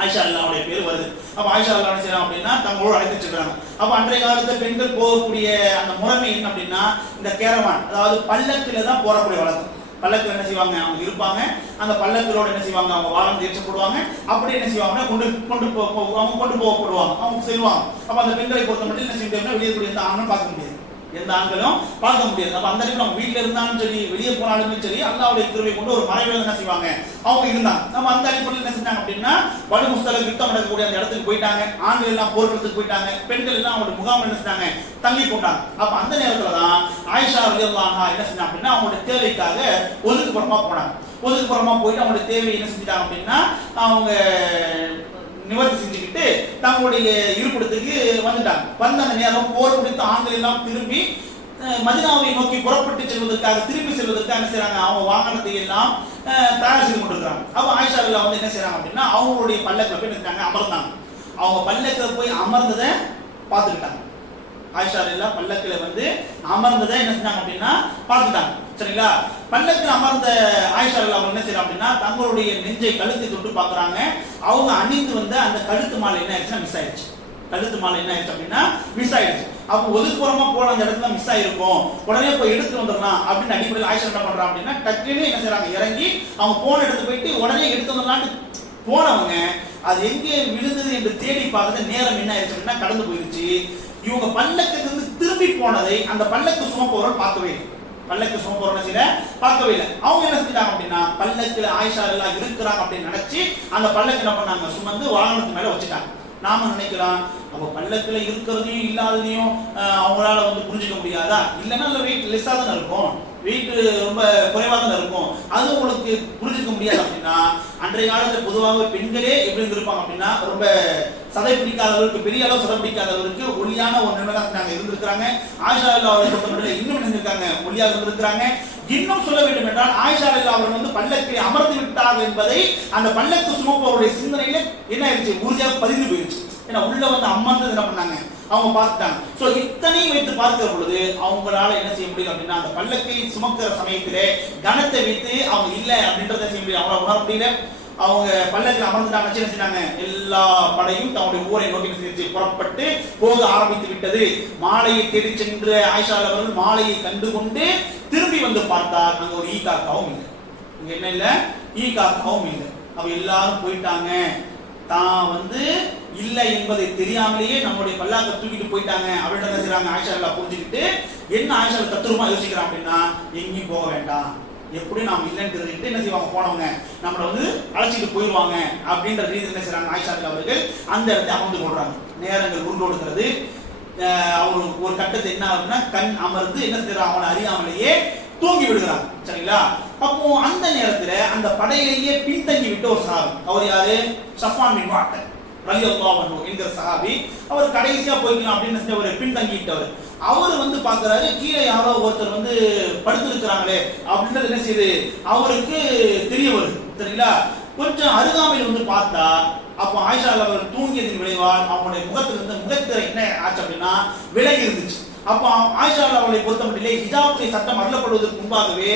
ஆயிஷா ரலியல்லாஹு பேர் வருது. அப்ப ஆயிஷா ரலியல்லாஹு என்ன செய்யறாங்க அப்படின்னா தங்களோடு அழைத்து செல்றாங்க. அப்ப அன்றைய காலத்துல பெண்கள் போகக்கூடிய அந்த முறைமை என்ன அப்படின்னா இந்த கேரவான், அதாவது பல்லக்கில தான் போறக்கூடிய வழக்கம். பல்லக்கில் என்ன செய்வாங்க, அவங்க இருப்பாங்க. அந்த பல்லக்கிலோட என்ன செய்வாங்க, அவங்க வாகனம் தேர்ச்சப்படுவாங்க. அப்படி என்ன செய்வாங்கன்னா அவங்க கொண்டு போகப்படுவாங்க, அவங்க செல்வாங்க. அப்ப அந்த பெண்களை பொறுத்த மட்டும் என்ன செய்ய வெளியே கூடிய எந்த ஆண்களும் பார்க்க முடியாது, எந்த ஆண்களும் பார்க்க முடியாது. அப்ப அந்த நேரத்தில் அவங்க வீட்டில் இருந்தாலும் சரி, வெளியே போனாலுமே சரி, அல்லாஹ்வுடைய கிருபை கொண்டு ஒரு மறைவில் என்ன செய்வாங்க, அவங்க இருந்தாங்க. நம்ம அந்த அடிப்படையில் என்ன செஞ்சாங்க அப்படின்னா பனு முஸ்தலக் யுத்தம் நடக்கக்கூடிய அந்த இடத்துக்கு போயிட்டாங்க. ஆண்கள் எல்லாம் போர்க்களத்துக்கு போயிட்டாங்க, பெண்கள் எல்லாம் அவங்களுடைய முகாம் என்ன செஞ்சாங்க, தங்கி கொண்டாங்க. அப்ப அந்த நேரத்துல தான் ஆயிஷா ரலியல்லாஹு அன்ஹா என்ன செஞ்சாங்க அப்படின்னா அவங்களுடைய தேவைக்காக ஒதுக்குப்புறமா போனாங்க. ஒதுக்குப்புறமா போயிட்டு அவங்களுடைய தேவையை என்ன செஞ்சிட்டாங்க அப்படின்னா அவங்க நிவர்த்தி செஞ்சுக்கிட்டு தங்களுடைய இருப்பிடத்துக்கு வந்துட்டாங்க. வந்த அந்த நேரம் போர் முடித்த ஆண்கள் எல்லாம் திரும்பி மதீனாவை நோக்கி புறப்பட்டு செல்வதற்காக, திரும்பி செல்வதற்காக என்ன செய்யறாங்க, அவங்க வாகனத்தை எல்லாம் தயார் செய்து கொண்டிருக்காங்க. அப்ப ஆயிஷா ரலியல்லாஹு வந்து என்ன செய்யறாங்க அப்படின்னா அவங்களுடைய பல்லக்கில் போய் என்ன அமர்ந்தாங்க. அவங்க பல்லக்கில் போய் அமர்ந்ததை பார்த்துக்கிட்டாங்க. ஆயிஷா ரலியல்லாஹு பல்லக்கில் வந்து அமர்ந்ததை என்ன செஞ்சாங்க அப்படின்னா பார்த்துட்டாங்க. சரிங்களா? பல்லக்கில் அமர்ந்த ஆயிஷா ரலியல்லாஹு என்ன செய்யறாங்க அப்படின்னா தங்களுடைய நெஞ்சை கழுத்தை தொட்டு பார்க்கறாங்க. அவங்க அணிந்து வந்த அந்த கழுத்து மாலை என்ன ஆயிடுச்சுன்னா மிஸ் ஆயிடுச்சு. கழுத்து மாலை என்ன ஆயிடுச்சு அப்படின்னா மிஸ் ஆயிடுச்சு. அப்போ ஒதுக்குப்புறமா போன அந்த இடத்துல மிஸ் ஆயிருக்கும், உடனே போய் எடுத்து வந்துடலாம் அப்படின்னு அடிப்படையில் ஆயிஷா என்ன பண்றாங்க அப்படின்னா டக்குன்னு என்ன செய்யறாங்க, இறங்கி அவங்க போன இடத்துக்கு போயிட்டு உடனே எடுத்து வந்துடலான்னு போனவங்க அது எங்கே விழுந்தது என்று தேடி பார்க்கறது நேரம் என்ன ஆயிடுச்சு அப்படின்னா கடந்து போயிடுச்சு. இவங்க பல்லக்கிலிருந்து திரும்பி போனதை அந்த பல்லக்கு சுமப்பவர்கள் பார்க்கவே இல்லை. பல்லக்கு சுமப்பவர்கள் செய்ய பார்க்கவே இல்லை. அவங்க என்ன செஞ்சாங்க அப்படின்னா பல்லக்கில் ஆயிஷா ரலியல்லாஹு இருக்கிறாங்க அப்படின்னு நினைச்சு அந்த பல்லக்கு என்ன பண்ணாங்க, சுமந்து வாகனத்துக்கு மேல வச்சுட்டாங்க. நாம நினைக்கலாம் அப்ப பல்லக்கில் இருக்கிறதையும் இல்லாததையும் அவங்களால வந்து புரிஞ்சுக்க முடியாதா? இல்லைன்னா இல்லை வெயிட் லெஸ்ஸாக தானே இருக்கும், வெயிட் ரொம்ப குறைவாக தான் இருக்கும், அது உங்களுக்கு புரிஞ்சுக்க முடியாது அப்படின்னா அன்றைய காலத்தில் பொதுவாக பெண்களே எப்படி இருந்திருப்பாங்க அப்படின்னா ரொம்ப சதை பிடிக்காதவர்களுக்கு, பெரிய அளவு சதை பிடிக்காதவர்களுக்கு ஒல்லியான ஒரு நிலைமை இருந்திருக்கிறாங்க. ஆயிஷா ரலியல்லாஹு அவர்களை பொறுத்தவரையில் இன்னும் இருந்திருக்காங்க, ஒல்லியாக இருந்திருக்கிறாங்க. இன்னும் சொல்ல வேண்டும் என்றால் ஆயிஷா ரலியல்லாஹு அவர்கள் வந்து பல்லக்கில் அமர்ந்து விட்டார்கள் என்பதை அந்த பல்லக்கு சுமப்பவருடைய சிந்தனையில என்ன ஆயிடுச்சு, உறுதியாக பதிந்து போயிடுச்சு. ஏன்னா உள்ள வந்து அமர்ந்து என்ன பண்ணாங்க, அவங்க பார்த்துட்டாங்க. சோ இத்தனையும் வைத்து பார்க்கிற பொழுது அவங்களால என்ன செய்ய முடியும் அப்படின்னா அந்த பல்லக்கை சுமக்கிற சமயத்திலே கனத்தை வைத்து அவங்க இல்லை அப்படின்றத செய்ய முடியும், அவங்கள உணர முடியல. அவங்க பல்லக்கில் அமர்ந்துட்டாங்க, என்ன செஞ்சாங்க, எல்லா படையும் தன்னுடைய ஊரை நோக்கி புறப்பட்டு போக ஆரம்பித்து விட்டது. மாலையை தேடி சென்ற ஆயிஷா அவர்கள் மாலையை கண்டுகொண்டு திரும்பி வந்து பார்த்தார், அங்க ஒரு ஈ காக்காவும் இல்லை. இங்க என்ன இல்லை, ஈ காக்காவும் இல்லை. அவ எல்லாரும் போயிட்டாங்க. தான் வந்து இல்லை என்பதை தெரியாமலேயே நம்மளுடைய பல்லாக்க தூக்கிட்டு போயிட்டாங்க அப்படின்றத செய்றாங்க. ஆயிஷா ரலியல்லாஹு புரிஞ்சுக்கிட்டு என்ன ஆயிஷா தத்துரமா யோசிக்கிறாங்க அப்படின்னா எங்கேயும் போக வேண்டாம், எப்படி நாம் இல்லைன்னு தெரிஞ்சுக்கிட்டு என்ன செய்வாங்க, போனவங்க நம்மளை வந்து அழைச்சிட்டு போயிடுவாங்க அப்படின்ற ரீதியில் என்ன செய்றாங்க ஆயிஷா ரலியல்லாஹு அவர்கள் அந்த இடத்தை அமர்ந்து கொள்றாங்க. நேரங்கள் உருண்டோடுகிறது. அவர் ஒரு கட்டத்தை என்ன ஆகுதுன்னா கண் அமர்ந்து என்ன செய்யறாங்க, அவனை அறியாமலேயே தூங்கி விடுகிறார். சரிங்களா? அப்போ அந்த நேரத்துல அந்த படையிலேயே பின்தங்கி விட்ட ஒரு சஹாபி, அவர் யாரு? சஃப்வான் பின் முஅத்தல் ரலியல்லாஹு அன்ஹு என்கிற சஹாபி. அவர் கடைசியா போய்க்கலாம் அப்படின்னு ஒரு பின்தங்கிட்டவர். அவர் வந்து பாக்குறாரு, கீழே யாரோ ஒருத்தர் வந்து படுத்திருக்கிறாங்களே அப்படின்றது என்ன செய்யுது, அவருக்கு தெரிய வருது. சரிங்களா? கொஞ்சம் அருகாமையில் வந்து பார்த்தா, அப்போ ஆயிஷா அவர்கள் தூங்கியதின் விளைவால் அவங்களுடைய முகத்திலிருந்து முகத்திரை என்ன ஆச்சு அப்படின்னா விலகி இருந்துச்சு. அப்போ ஆயிஷா அவர்களை பொறுத்த மட்டிலே ஹிஜாபுடைய சட்டம் அருளப்படுவதற்கு முன்பாகவே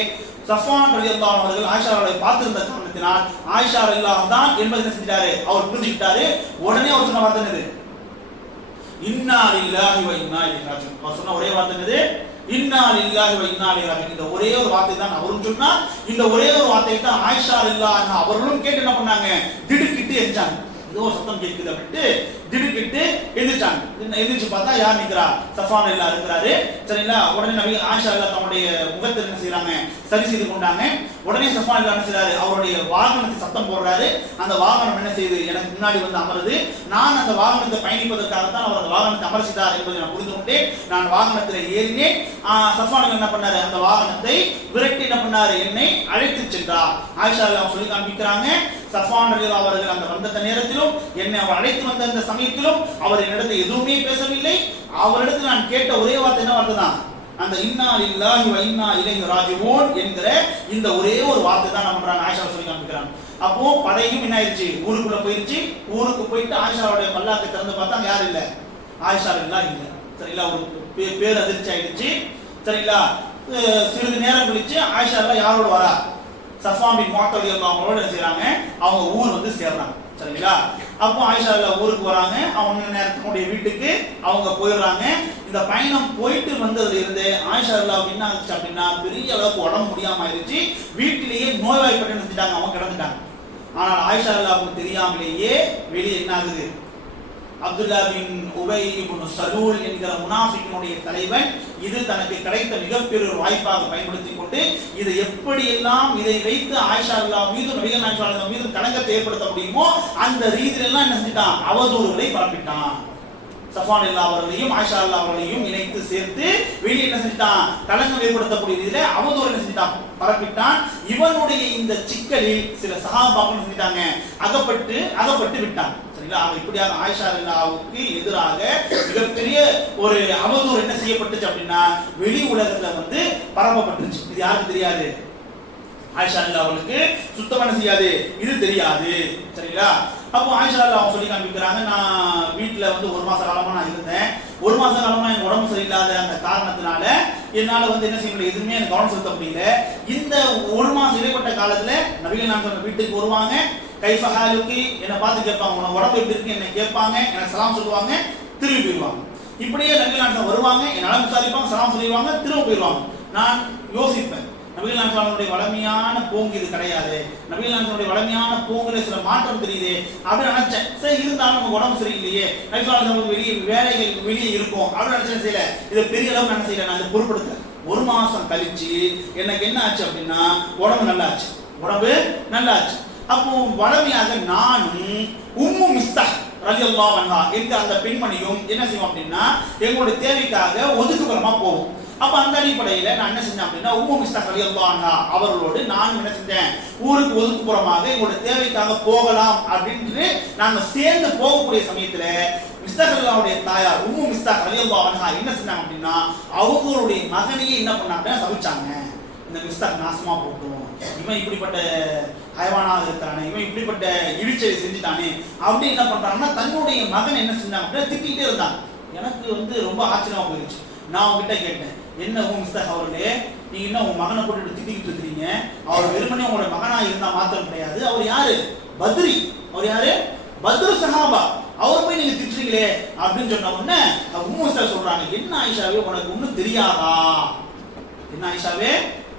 சஃப்வான் ரலியல்லாஹு அவர்கள் ஆயிஷா அவர்களை பார்த்திருந்த காரணத்தினால் ஆயிஷா ரலியல்லாஹு தான் என்பதை என்ன செஞ்சிட்டாரு, அவர் புரிஞ்சுக்கிட்டாரு. உடனே அவர் சொன்ன வார்த்தை என்னது? இன்னா லில்லாஹி வ இன்னா இலைஹி ராஜிஊன். அவர் சொன்ன ஒரே வார்த்தை என்னது? இன்னா லில்லாஹி வ இன்னா இலைஹி ராஜிஊன். இந்த ஒரே ஒரு வார்த்தை தான் அவரும் சொன்னா. இந்த ஒரே ஒரு வார்த்தையை தான் ஆயிஷா ரலியல்லாஹு அன்ஹா அவர்களும் கேட்டு என்ன பண்ணாங்க, திடுக்கிட்டு எஞ்சாங்க. ஏதோ சத்தம் கேட்குது அப்படின்ட்டு திடுக்கிட்டு எந்திரிச்சாங்க. எந்திரிச்சு பார்த்தா யார் நிற்கிறா? சஃப்வான் ரலியல்லாஹு இருக்கிறாரு. சரிங்களா? உடனே நபி ஆயிஷா ரலியல்லாஹு தம்முடைய முகத்தை என்ன செய்யறாங்க, சரி செய்து கொண்டாங்க. உடனே சஃப்வான் ரலியல்லாஹு என்ன செய்றாரு, அவருடைய வாகனத்துக்கு சத்தம் போடுறாரு. அந்த வாகனம் என்ன செய்யுது, எனக்கு முன்னாடி வந்து அமருது. நான் அந்த வாகனத்தை பயணிப்பதற்காகத்தான் அவர் அந்த வாகனத்தை அமர்சித்தார் என்பதை நான் புரிந்து கொண்டேன். நான் வாகனத்தில் ஏறினேன். சஃப்வான் என்ன பண்ணாரு, அந்த வாகனத்தை விரட்டி என்ன பண்ணாரு, என்னை அழைத்து சென்றார். ஆயிஷா ரலியல்லாஹு சொல்லி காண்பிக்கிறாங்க, சஃப்வான் ரலியல்லாஹு அவர்கள் அந்த வந்த நேரத்திலும் என்னை அவர் அழைத்து வந்த அந்த சமயத்திலும் அவர் என்னிடத்தில் எதுவுமே பேசவில்லை. அவரிடத்தில் நான் கேட்ட ஒரே வார்த்தை என்ன வார்த்தை தான், அந்த இன்னா லில்லாஹி வ இன்னா இலைஹி ராஜிஊன் என்கிற இந்த ஒரே ஒரு வார்த்தை தான் நம்ம ஆயிஷா சொல்லி காண்பிக்கிறாங்க. அப்போ படையும் என்ன ஆயிடுச்சு, ஊருக்குள்ள போயிருச்சு. ஊருக்கு போயிட்டு ஆயிஷாவுடைய பல்லாக்கை திறந்து பார்த்தா யார் இல்ல, ஆயிஷா ரலியல்லாஹு இல்ல. சரிங்களா? ஒரு பேர் அதிர்ச்சி ஆயிடுச்சு. சரிங்களா? சிறிது நேரம் கழிச்சு ஆயிஷா ரலியல்லாஹு யாரோட வரா, சஃப்வான் பின் முஅத்தல் அவங்களோட என்ன செய்றாங்க, அவங்க ஊர் வந்து சேர்றாங்க. சரிங்களா? அப்போ ஆயிஷா ரலியல்லாஹு ஊருக்கு வராங்க. அவங்க நேரத்துடைய வீட்டுக்கு அவங்க போயிடுறாங்க. இந்த பயணம் போயிட்டு வந்ததுல இருந்து ஆயிஷா ரலியல்லாஹு என்ன ஆச்சு அப்படின்னா பெரிய அளவுக்கு உடம்பு முடியாம ஆயிடுச்சு. வீட்டிலேயே நோய்வாய்ப்பட்டு செஞ்சுட்டாங்க, அவங்க கிடந்துட்டாங்க. ஆனால் ஆயிஷா ரலியல்லாஹுக்கு தெரியாமலேயே வெளியே என்ன ஆகுது, அப்துல்லா பின் உபை இப்னு சலூல் என்கிற முனாஃபிக்கினுடைய தலைவன் இது தனக்கு கிடைத்த மிகப்பெரிய ஒரு வாய்ப்பாக பயன்படுத்திக் கொண்டு இதை எப்படியெல்லாம் இதை வைத்து ஆயிஷா ரலியல்லாஹு மீது நபிகள் நாயகம் ஸல்லல்லாஹு அலைஹி வஸல்லம் மீது கலங்கத்தை ஏற்படுத்த முடியுமோ அந்த ரீதியிலெல்லாம் என்ன செஞ்சிட்டான், அவதூறுகளை பரப்பிட்டான். சஃப்வான் ரலியல்லாஹு அவர்களையும் ஆயிஷா ரலியல்லாஹு அவர்களையும் இணைத்து சேர்த்து வெளியே என்ன செஞ்சிட்டான், கலங்கம் ஏற்படுத்தக்கூடிய ரீதியில அவதூறு என்ன செஞ்சிட்டான், பரப்பிட்டான். இவனுடைய இந்த சிக்கலில் சில சஹாபாக்கள் செஞ்சிட்டாங்க, அகப்பட்டு விட்டான். சரிங்களா? அவ இப்படியாக ஆயிஷா ரலியல்லாஹுவுக்கு எதிராக மிகப்பெரிய ஒரு அவதூறு என்ன செய்யப்பட்டுச்சு அப்படின்னா வெளி உலகத்துல வந்து பரப்பப்பட்டுச்சு. இது யாருக்கு தெரியாது, ஆயிஷா ரலியல்லாஹு அவங்களுக்கு சுத்தமான செய்யாது, இது தெரியாது. சரிங்களா? அப்போ ஆயிஷா ரலியல்லாஹு அவங்க சொல்லி காண்பிக்கிறாங்க, நான் வீட்டுல வந்து ஒரு மாச காலமா நான் இருந்தேன். ஒரு மாச காலமா எனக்கு உடம்பு சரியில்லாத அந்த காரணத்தினால என்னால வந்து என்ன செய்ய முடியல, எதுவுமே எனக்கு கவனம் செலுத்த முடியல. இந்த ஒரு மாசம் இடைப்பட்ட காலத்துல நபிகள் நாயகம் வீட்டுக்கு வருவாங்க. கைஃபஹாலுக்கு என்னை பார்த்து கேட்பாங்க, உனக்கு உடம்பு எப்படி இருக்கு என்ன கேட்பாங்க, எனக்கு சலாம் சொல்லுவாங்க, திரும்பி போயிடுவாங்க. இப்படியே நபிகள் நாயகம் வருவாங்க, என்னால விசாரிப்பாங்க, சலாம் சொல்லிடுவாங்க, திரும்ப போயிடுவாங்க. நான் யோசிப்பேன், நபிகள் நாயகனுடைய வளமையான போங்கு இது கிடையாது, நபிகள் நாயகனுடைய வளமையான போங்குல சில மாற்றம் தெரியுது அப்படின்னு நினைச்சேன். சரி, இருந்தாலும் நம்ம உடம்பு சரியில்லையே, நபிகள் வெளியே வேலைகள் வெளியே இருக்கும் அப்படின்னு நினைச்சேன். செய்யல, இதை பெரிய அளவுக்கு என்ன செய்யல, நான் இதை பொருட்படுத்தேன். ஒரு மாசம் கழிச்சு எனக்கு என்ன ஆச்சு அப்படின்னா உடம்பு நல்லாச்சு, உடம்பு நல்லாச்சு. அப்போ வளமையாக நானும் உம்மு மிஸ்தாஹ் ரலியல்லாஹு அன்ஹா என்ற அந்த பெண்மணியும் என்ன செய்வோம் அப்படின்னா எங்களுடைய தேவைக்காக ஒதுக்குப்புறமா போவோம். அப்ப அந்த அடிப்படையில நான் என்ன செஞ்சேன் அப்படின்னா உம்மு மிஸ்தாஹ் ரலியல்லாஹு அன்ஹா அவர்களோடு நானும் என்ன செஞ்சேன், ஊருக்கு ஒதுக்குப்புறமாக எங்களுடைய தேவைக்காக போகலாம் அப்படின்ட்டு நாங்க சேர்ந்து போகக்கூடிய சமயத்துல மிஸ்தாஹ் ரலியல்லாஹுடைய தாயார் உம்மு மிஸ்தாஹ் ரலியல்லாஹு அன்ஹா என்ன செஞ்சாங்க அப்படின்னா அவங்களுடைய மகனையே என்ன பண்ணாங்க, சபிச்சாங்க. இந்த மிஸ்தாஹ் நாசமா போட்டோம், இவன் இப்படிப்பட்ட ஹைவானாக இருக்கானே, இவன் இப்படிப்பட்ட இழிச்சலை செஞ்சுட்டானே அப்படி என்ன பண்றாங்கன்னா தன்னுடைய மகன் என்ன செஞ்சாங்க அப்படின்னா திட்டிகிட்டே இருந்தாங்க. எனக்கு வந்து ரொம்ப ஆச்சரியமா போயிருச்சு. நான் அவங்ககிட்ட கேட்டேன், என்ன மிஸ்தாஹ் அவர்களே, நீங்க என்ன உங்க மகனை போட்டு திட்டிக்கிட்டு இருக்கிறீங்க, அவர் வெறுமனே உங்களோட மகனா இருந்தா மாத்திரம் கிடையாது, அவர் யாரு, பத்ரி, அவர் யாரு, பத்ரு சஹாபா, அவர் போய் நீங்க திட்டுறீங்களே அப்படின்னு சொன்ன உடனே உம்மு மிஸ்தாஹ் சொல்றாங்க, என்ன ஆயிஷாவே உனக்கு ஒண்ணும் தெரியாதா, என்ன ஆயிஷாவே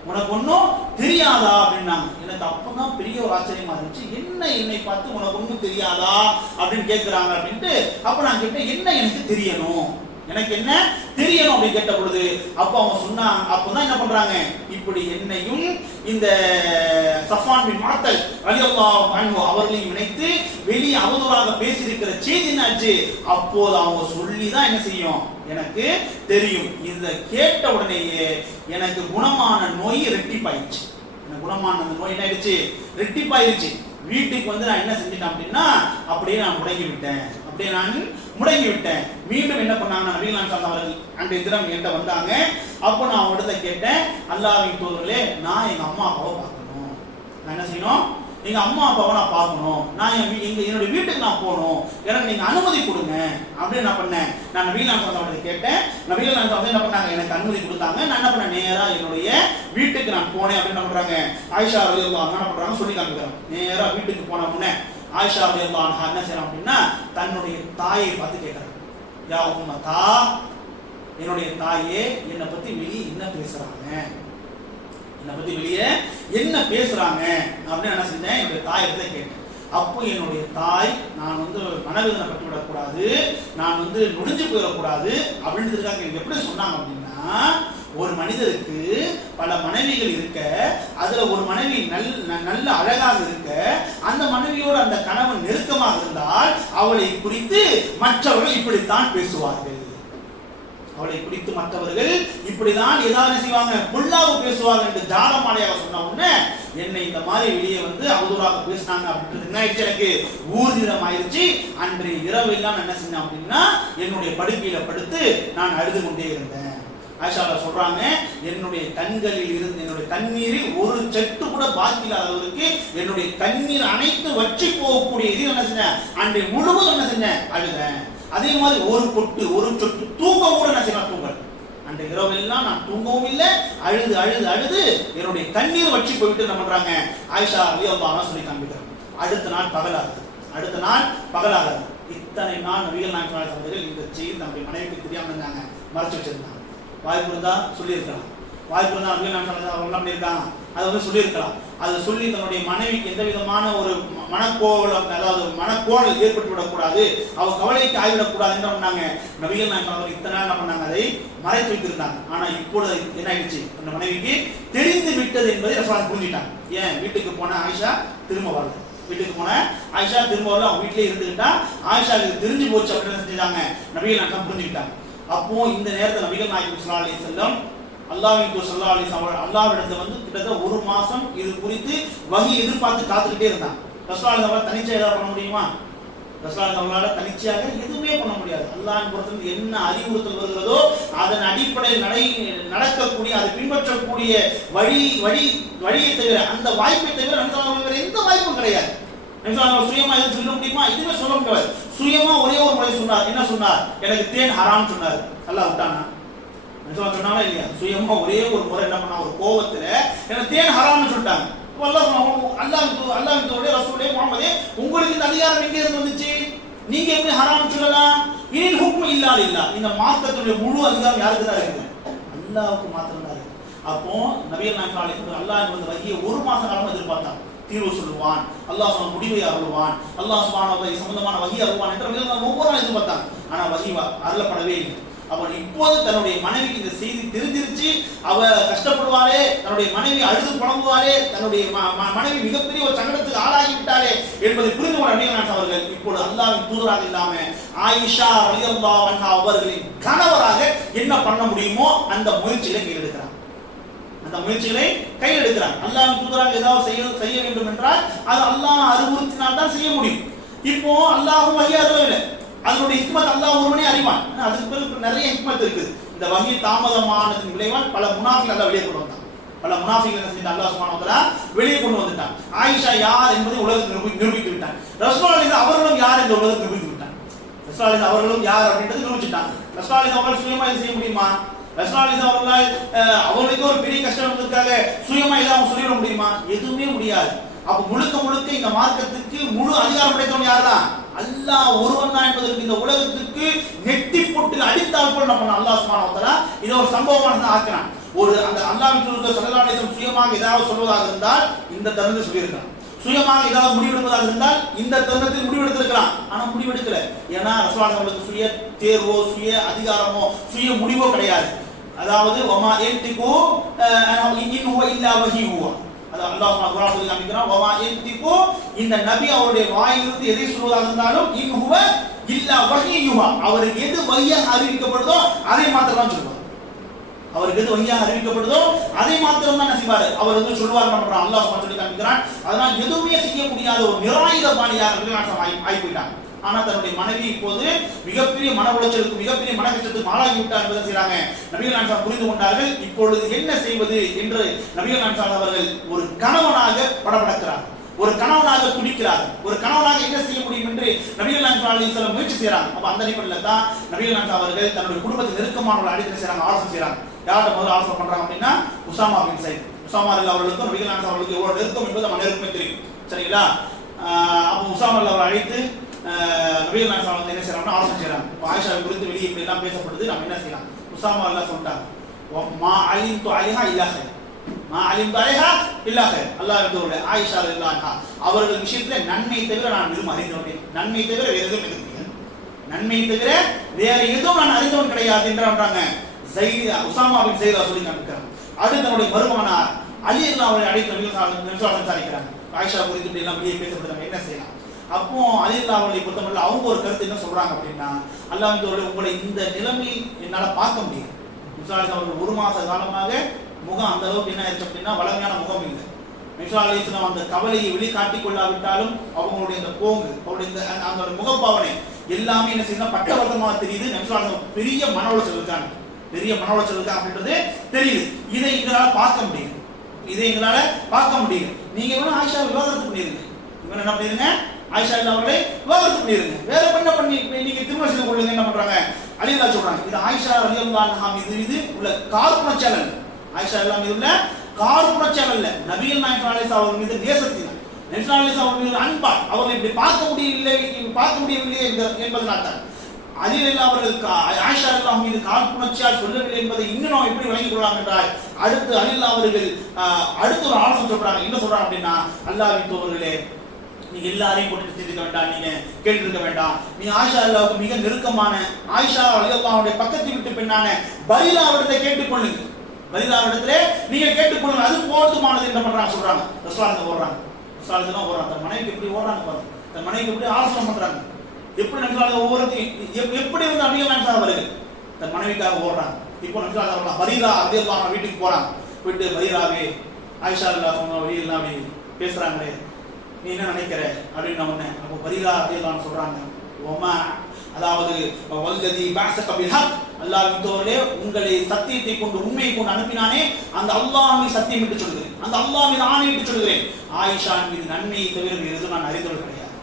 உனக்கு ஒன்றும் தெரியாதா அப்படின்னாங்க. எனக்கு அப்பதான் பெரிய ஒரு ஆச்சரியமா இருந்துச்சு, என்ன என்னை பார்த்து உனக்கு ஒன்றும் தெரியாதா அப்படின்னு கேட்கிறாங்க அப்படின்ட்டு. அப்ப நான் கேட்டேன், என்ன எனக்கு தெரியணும், எனக்கு என்ன தெரியணும் அப்படின்னு கேட்ட பொழுது அப்ப அவங்க சொன்னாங்க. அப்பதான் என்ன பண்றாங்க, இப்படி என்னையும் இந்த சஃப்வான் பின் முஅத்தல் ரலியல்லாஹு அன்ஹு அவர்களையும் இணைத்து வெளியே அவதூறாக பேசியிருக்கிற செய்தி என்னாச்சு, அப்போது அவங்க சொல்லிதான் என்ன செய்யும் எனக்கு தெரியும். இதை கேட்ட உடனேயே எனக்கு குணமான நோய் ரெட்டிப்பாயிடுச்சு. எனக்கு குணமான அந்த நோய் என்ன ஆயிடுச்சு, ரெட்டிப்பாயிருச்சு. வீட்டுக்கு வந்து நான் என்ன செஞ்சிட்டேன் அப்படின்னா அப்படியே நான் முடங்கி விட்டேன். மீண்டும் என்ன பண்ணாங்க, நபிகள் நாயகம் அவர்கள் அன்றைய தினம் என்கிட்ட வந்தாங்க. அப்போ நான் அவங்கள்ட்ட கேட்டேன், அல்லாஹ்வின் தூதர்களே, நான் எங்க அம்மா அப்பாவை பார்க்கணும். நான் என்ன செய்யணும், எங்க அம்மா அப்பாவை நான் பார்க்கணும். நான் என்னுடைய வீட்டுக்கு நான் போகணும். எனக்கு நீங்க அனுமதி கொடுங்க அப்படின்னு என்ன பண்ணேன். நான் நபிகள் நாயகம் அவர்களை கேட்டேன். நபிகள் நாயகம் அவர்கள் என்ன பண்ணாங்க, எனக்கு அனுமதி கொடுத்தாங்க. நான் என்ன பண்ணேன், நேரா என்னுடைய வீட்டுக்கு நான் போனேன். அப்படின்னு என்ன பண்றாங்க, ஆயிஷா ரலியல்லாஹு அன்ஹா என்ன பண்றாங்க சொல்லி காமிக்கிறாங்க. நேரா வீட்டுக்கு போன உடனே ஆயிஷா ரலியல்லாஹு அன்ஹா என்ன செய்யறாங்க அப்படின்னா தன்னுடைய தாயை பார்த்து கேட்கறாங்க, யா உம்மத்தா, என்னுடைய தாயே, என்னை பத்தி வெளியே என்ன பேசுறாங்க, அப்படின்னு என்ன செஞ்சேன், என்னுடைய தாயிட்ட கேட்டேன். அப்போ என்னுடைய தாய், நான் வந்து மனவேதனைப்பட்டு விடக்கூடாது, நான் வந்து நொடிஞ்சு போயிடக்கூடாது அப்படின்றதுக்காக எனக்கு எப்படி சொன்னாங்க அப்படின்னா, ஒரு மனிதருக்கு பல மனைவிகள் இருக்க, அதுல ஒரு மனைவி நல்ல அழகாக இருக்க, அந்த மனைவியோட அந்த கணவன் நெருக்கமாக இருந்தால் அவளை குறித்து மற்றவர்கள் இப்படித்தான் பேசுவார்கள். அவளை குறித்து மற்றவர்கள் இப்படிதான் ஏதாவது செய்வாங்க, பொல்லாவு பேசுவாங்க என்று ஜாலமாலையாக சொன்ன உடனே என்னை இந்த மாதிரி வெளியே வந்து அவதூறாக பேசினாங்க அப்படின்றது என்ன ஆயிடுச்சு, எனக்கு ஊர்ஜிதம் ஆயிடுச்சு. அன்றைய இரவு எல்லாம் என்ன செஞ்சேன் அப்படின்னா என்னுடைய படுக்கையில படுத்து நான் அழுது கொண்டே இருந்தேன். ஆயிஷா சொல்றாங்க, என்னுடைய கண்களில் இருந்து என்னுடைய கண்ணீரில் ஒரு செட்டு கூட பாக்கி இல்லாதவருக்கு என்னுடைய கண்ணீர் அனைத்து வற்றி போகக்கூடிய இது என்ன செஞ்சேன், அன்றைய முழுவதும் என்ன செஞ்சேன், அழுதேன். அதே மாதிரி ஒரு பொட்டு ஒரு சொட்டு தூங்க கூட என்ன செய்யலாம், தூங்கல். அந்த இரவெல்லாம் நான் தூங்கவும் இல்லை, அழுது அழுது அழுது என்னுடைய கண்ணீர் வற்றி போயிட்டு என்ன பண்றாங்க, ஆயிஷா ரலியல்லாஹு சொல்லி காண்பிக்கிறாங்க. அடுத்த நாள் பகலாகுது. இத்தனை நாள் நபிகள் நாயகம் அவர்கள் இந்த செய்தி நம்முடைய மனைவிக்கு தெரியாம இருந்தாங்க, மறைச்சு வச்சிருந்தாங்க. வாய்ப்பு இருந்தா சொல்லியிருக்கலாம், வாய்ப்பு இருந்தா நபிகள் நாயகம் அவங்க என்ன பண்ணியிருக்காங்க, அதை வந்து சொல்லியிருக்கலாம். அதை சொல்லி தன்னுடைய மனைவிக்கு எந்த விதமான ஒரு மனக்கோணல் ஏற்பட்டு விடக்கூடாது, அவ கவலைக்கு ஆகிவிடக்கூடாது என்ன பண்ணாங்க, நபிகள் நாயகம் அவர்கள் இத்தனை நாள் என்ன பண்ணாங்க, அதை மறைத்து வைத்திருந்தாங்க. ஆனா இப்பொழுது என்ன ஆயிடுச்சு, அந்த மனைவிக்கு தெரிந்து விட்டது என்பதை ரசூலுல்லாஹ் புரிஞ்சுட்டாங்க. ஏன், வீட்டுக்கு போன ஆயிஷா திரும்ப வரல, அவங்க வீட்டிலே இருந்துக்கிட்டா ஆயிஷாவுக்கு தெரிஞ்சு போச்சு அப்படின்னு செஞ்சாங்க, நபிகள் நாயகம் புரிஞ்சுக்கிட்டாங்க. அப்போ இந்த நேரத்தில் நபிகள் நாயகம் ஸல்லல்லாஹு அலைஹி வஸல்லம் அல்லாஹ்வின் தூதர் ஸல்லல்லாஹு அலைஹி வஸல்லம் அல்லாஹ்விடத்தில் வந்து கிட்டத்தட்ட ஒரு மாசம் இது குறித்து வஹி எதிர்பார்த்து காத்துக்கிட்டே இருந்தாங்க. ரசூலுல்லாஹி அவர்கள் தனிச்சையாக ஏதாவது பண்ண முடியுமா, ரசூலுல்லாஹி அவர்களால் தனிச்சையாக எதுவுமே பண்ண முடியாது. அல்லாஹ்வின் புறத்திலிருந்து என்ன அறிவுறுத்தல் வருகிறதோ அதன் அடிப்படையில் நடக்கக்கூடிய, அதை பின்பற்றக்கூடிய வழியை தவிர, அந்த வாய்ப்பை தவிர வேற எந்த வாய்ப்பும் கிடையாது. சுயமா எதுவும் சொல்ல முடியுமா, இதுவே சொல்ல முடியாது. சுயமா ஒரே ஒரு முறை சொன்னார். என்ன சொன்னார், எனக்கு தேன் ஹராம் சொன்னார். அல்லாஹ் விட்டானா, சொன்னாலும் இல்லையா, சுயமா ஒரே ஒரு முறை என்ன பண்ணா, ஒரு கோபத்துல எனக்கு தேன் ஹராம்னு சொல்லிட்டாங்க. அல்லாஹ்வுடைய ரசூலே முஹம்மதே, உங்களுக்கு இந்த அதிகாரம் எங்க இருந்து வந்துச்சு, நீங்க எப்படி ஹராம் சொல்லலாம், இன் ஹுக்மு இல்லா லில்லாஹ், இந்த மார்க்கத்துடைய முழு அதிகாரம் யாருக்கு தான் இருக்குது, அல்லாஹ்வுக்கு மாத்திரம் தான் இருக்கு. அப்போ நபிகள் நாயகம் ஸல்லல்லாஹு அலைஹி வஸல்லம் அல்லாஹ் வந்து வஹியை ஒரு மாச காலமா எதிர்பார்த்தாங்க. தீர்வு சொல்லுவான், அல்லாஹ் சொன்ன முடிவை அருள்வான், அல்லாஹ் சுப்ஹானஹு வ தஆலா சம்பந்தமான வஹி அருள்வான் என்று ஒவ்வொரு நாள் எதிர்பார்த்தாங்க. ஆனா வஹி அருளப்படவே இல்லை. அவன் இப்போது தன்னுடைய மனைவிக்கு இந்த செய்தி தெரிஞ்சிருச்சு, அவ கஷ்டப்படுவாளே, தன்னுடைய மனைவி அழுது புலம்புவாளே, தன்னுடைய மனைவி மிகப்பெரிய ஒரு சங்கடத்துக்கு ஆளாகிவிட்டாளே என்பதை புரிந்து கொண்ட நபிகள் நாயகம் அவர்கள் இப்போது அல்லாஹ்வின் தூதராக இல்லாம ஆயிஷா ரலியல்லாஹு அன்ஹா அவர்களின் கணவராக என்ன பண்ண முடியுமோ அந்த முயற்சிகளை கையில் எடுக்கிறாங்க. அல்லாஹ்வின் தூதராக ஏதாவது செய்ய வேண்டும் என்றால் அது அல்லாஹ் அறிவுறுத்தினால் தான் செய்ய முடியும். இப்போ அல்லாஹ்வும் வஹி அருளவில்லை, அதனுடைய ஹிக்மத் அல்லாஹ் ஒருவனே அறிவான். அதுக்கு பிறகு நிறைய ஹிக்மத் இருக்குது. இந்த வஹி தாமதமானதின் விளைவால் பல முனாஃபிகள் அல்லாஹ் வெளியே கொண்டு வந்தான். என்ன செஞ்சான், அல்லாஹ் சுப்ஹானஹு வ தஆலா வெளியே கொண்டு வந்துட்டான். ஆயிஷா யார் என்பதை உலகத்துக்கு நிரூபித்து விட்டான். ரசூலுல்லாஹி அவர்களும் யார் என்று உலகத்துக்கு நிரூபித்து விட்டான். ரசூலுல்லாஹி அவர்களும் யார் அப்படின்றது நிரூபிச்சிட்டாங்க. ரசூலுல்லாஹி அவர்கள் சுயமா இது செய்ய முடியுமா, ரசூலுல்லாஹி அவர்கள் அவர்களுக்கு ஒரு பெரிய கஷ்டம் இருந்ததுக்காக சுயமா எல்லாம் சொல்லிட முடியுமா, எதுவுமே முடியாது. அப்ப முழுக்க இந்த மார்க்கத்துக்கு முழு அதிகாரம் படைத்தவன் யார்தான், அல்லாஹ் ஒருவன் தான் என்பதற்கு இந்த உலகத்துக்கு நெட்டி போட்டு அடித்தால் போல் நம்ம அல்லாஹ் சுப்ஹானஹு வ தஆலா இதை ஒரு சம்பவமானதாக ஆக்கினான். ஒரு அந்த அல்லாஹ்வின் தூதர் ஸல்லல்லாஹு அலைஹி வஸல்லம் சுயமாக ஏதாவது சொல்வதாக இருந்தால் இந்த தருணத்தை சொல்லியிருக்கான். சுயமாக ஏதாவது முடிவெடுப்பதாக இருந்தால் இந்த தருணத்தில் முடிவெடுத்திருக்கலாம். ஆனா முடிவெடுக்கல. ஏன்னா ரசூலுல்லாஹி அவர்களுக்கு சுய தேர்வோ சுய அதிகாரமோ சுய முடிவோ கிடையாது. அதாவது வமா யன்திகு இன் ஹுவ இல்லா வஹீஹு. அல்லாஹ் சுப்ஹானஹு வ தஆலா சொல்லிக்கிறான், வமா யன்திகு, இந்த நபி அவருடைய வாயிலிருந்து எதை சொல்வதாக இருந்தாலும் இன் ஹுவ இல்லா வஹீஹு, அவருக்கு எது வஹியாக அறிவிக்கப்படுதோ அதை மாத்திரம் தான் சொல்வார். அவருக்கு எது வஹியாக அறிவிக்கப்படுதோ அதை மாத்திரம் தான் செய்வார். அவர் வந்து சொல்வார் பண்றான். அல்லாஹ் சுப்ஹானஹு சொல்லி காமிக்கிறான். அதனால் எதுவுமே செய்ய முடியாத ஒரு நிராயுத பாணியாக ஆகி போயிட்டாங்க. ஆனா தன்னுடைய மனைவி இப்போது மிகப்பெரிய மன உளைச்சலுக்கு மிகப்பெரிய மன கஷ்டத்துக்கு ஆளாகி விட்டார் என்பதை செய்றாங்க. நபிகள் நாயகம் புரிந்து கொண்டார்கள். இப்பொழுது என்ன செய்வது என்று நபிகள் நாயகம் அவர்கள் ஒரு கணவனாக படபடக்கிறார், ஒரு கணவனாக துடிக்கிறார், ஒரு கணவனாக என்ன செய்ய முடியும் என்று நபிகள் நாயகம் ஸல்லல்லாஹு அலைஹி வஸல்லம் முயற்சி செய்றாங்க. அப்ப அந்த அடிப்படையில் தான் நபிகள் நாயகம் அவர்கள் தன்னுடைய குடும்பத்தின் நெருக்கமானவர்கள் அடிக்கடி செய்றாங்க, ஆலோசனை செய்றாங்க. யார்கிட்ட முதல்ல ஆலோசனை பண்றாங்க அப்படின்னா உசாமா பின் ஸைத். உசாமா அவர்களுக்கும் நபிகள் நாயகம் அவர்களுக்கு எவ்வளவு நெருக்கம் என்பது நம்ம நேருக்குமே தெரியும். சரிங்களா? அப்போ உசாமா அவர்கள் அழைத்து நபிகள் நாயகம் அவர்கள் என்ன செய்யறாங்க, ஆலோசனை செய்றாங்க. ஆயிஷா குறித்து வெளியே இப்படி எல்லாம் பேசப்படுது, நம்ம என்ன செய்யலாம்? உசாமா எல்லாம் சொல்லிட்டாங்க, மா அலிம்து அலைஹா இல்லா கைர், மா அலிம்து அலைஹா இல்லா கைர். அல்லாஹ் ரசூலுல்லாஹி ஆயிஷா ரலியல்லாஹு அன்ஹா அவர்கள் விஷயத்துல நன்மை தவிர நான் எதுவும் அறிந்தவன், நன்மை தவிர வேற எதுவும் எனக்கு தெரியாது, நன்மை தவிர வேற எதுவும் நான் அறிந்தவன் கிடையாது என்றாங்க. உசாமா பின் ஸைத் சொல்லி காமிக்கிறாங்க. அடுத்து தன்னுடைய மருமகனார் அலி ரலியல்லாஹு அன்ஹு அழைத்து நபிகள் விசாரிக்கிறாங்க. ஆயிஷா குறித்து இப்படி எல்லாம் வெளியே பேசப்படுது, நம்ம என்ன செய்யலாம்? அப்போ அலி ரலியல்லாஹு அன்ஹு பொறுத்தவரை அவங்க ஒரு கருத்து என்ன சொல்றாங்க அப்படின்னா, அல்லாஹ் உங்களை இந்த நிலைமை என்னால பார்க்க முடியும். அவர்கள் ஒரு மாச காலமாக முகம் அந்த அளவுக்கு என்ன ஆயிடுச்சு அப்படின்னா வளமையான முகம் இல்லை. நபிகள் அலைஹிஸ்ஸலாம் அந்த கவலையை வெளிக்காட்டிக் கொள்ளாவிட்டாலும் அவங்களுடைய இந்த போங்கு, அவருடைய அந்த முகப்பாவனை எல்லாமே என்ன செய்யணும், பட்டவர்த்தமாக தெரியுது. நபிகள் பெரிய மன உளைச்சல் இருக்காங்க, பெரிய மன உளைச்சல் இருக்கா அப்படின்றது தெரியுது. இதை எங்களால பார்க்க முடியும், இதை எங்களால பார்க்க முடியும். நீங்க வேணும் ஆயிஷா விவாகரத்து பண்ணிருங்க, இவன் என்ன பண்ணிருங்க, ஆயிஷா அவர்களை விவாகரத்து பண்ணிருங்க, வேற பண்ண பண்ணி நீங்க திருமணம் செய்து கொள்ளுங்க. என்ன பண்றாங்க, அலி ரலியல்லாஹு சொல்றாங்க, இது ஆயிஷா ரலியல்லாஹு அன்ஹா மீது உள்ள கார்புண சேனல், ஆயிஷா ரலியல்லாஹு மீது உள்ள கார்புண சேனல் நபிகள் நாயகம் ஸல்லல்லாஹு அலைஹி அவர்கள் மீது நேசத்தினால், நபி ஸல்லல்லாஹு அலைஹி அவர்கள் மீது அன்பால் அவர்களை இப்படி பார்க்க முடியவில்லை என்பதனால் தான் அலி ரலியல்லாஹு அவர்கள் ஆயிஷா ரலியல்லாஹு மீது காழ்ப்புணர்ச்சியால் சொல்லவில்லை என்பதை இன்னும் நாம் எப்படி விளங்கிக் கொள்ளலாம் என்றால், அடுத்து அலி ரலியல்லாஹு அவர்கள் அடுத்து ஒரு ஆலோசனை சொல்றாங்க. என்ன சொல்றாங்க அப்படின்னா, அல்லாஹ்வின் தூதர்களே, நீங்க எல்லாரையும் போட்டு சிந்திக்க வேண்டாம், நீங்க கேட்டு இருக்க வேண்டாம். நீங்க ஆயிஷா ரலியல்லாஹுக்கு மிக நெருக்கமான ஆயிஷா ரலியல்லாஹுடைய பக்கத்து வீட்டு பெண்ணான பரீராவிடத்தை கேட்டுக்கொள்ளுங்க, பரீராவிடத்திலே நீங்க கேட்டுக்கொள்ளுங்க, அது போதுமானது என்று பண்றாங்க சொல்றாங்க. ரசூலுல்லாஹி ஓடுறாங்க, ரசூலுல்லாஹி தான் ஓடுறாங்க. தன் மனைவிக்கு எப்படி ஓடுறாங்க பாருங்க, தன் மனைவிக்கு எப்படி ஆலோசனை பண்றாங்க, எப்படி நபிகள் ஒவ்வொருத்தையும் எப்படி வந்து நபிகள் நாயகம் அவர்கள் தன் மனைவிக்காக ஓடுறாங்க. இப்போ நபிகள் அவர்கள் பரீரா ரலியல்லாஹு அன்ஹா வீட்டுக்கு போறாங்க. போயிட்டு பரீராவே ஆயிஷா ரலியல்லாஹு வழி எல்லாமே பேசுறாங்களே, நீ என்ன நினைக்கிற அப்படின்னு உடனே அப்போ பரீரா ரலியல்லாஹு அன்ஹா சொல்றாங்க, ஒமா, அதாவது வல்லதி பஅஸக பில் ஹக், அல்லாஹ்வின் தூதரே உங்களை சத்தியத்தை கொண்டு உண்மையை கொண்டு அனுப்பினானே அந்த அல்லாஹ்வை சத்தியம் என்று சொல்கிறேன், அந்த அல்லாஹ் மீது ஆணையிட்டு சொல்கிறேன், ஆயிஷா மீது நன்மையை தவிர வேறு எதுவும் நான் அறிந்தவள் கிடையாது,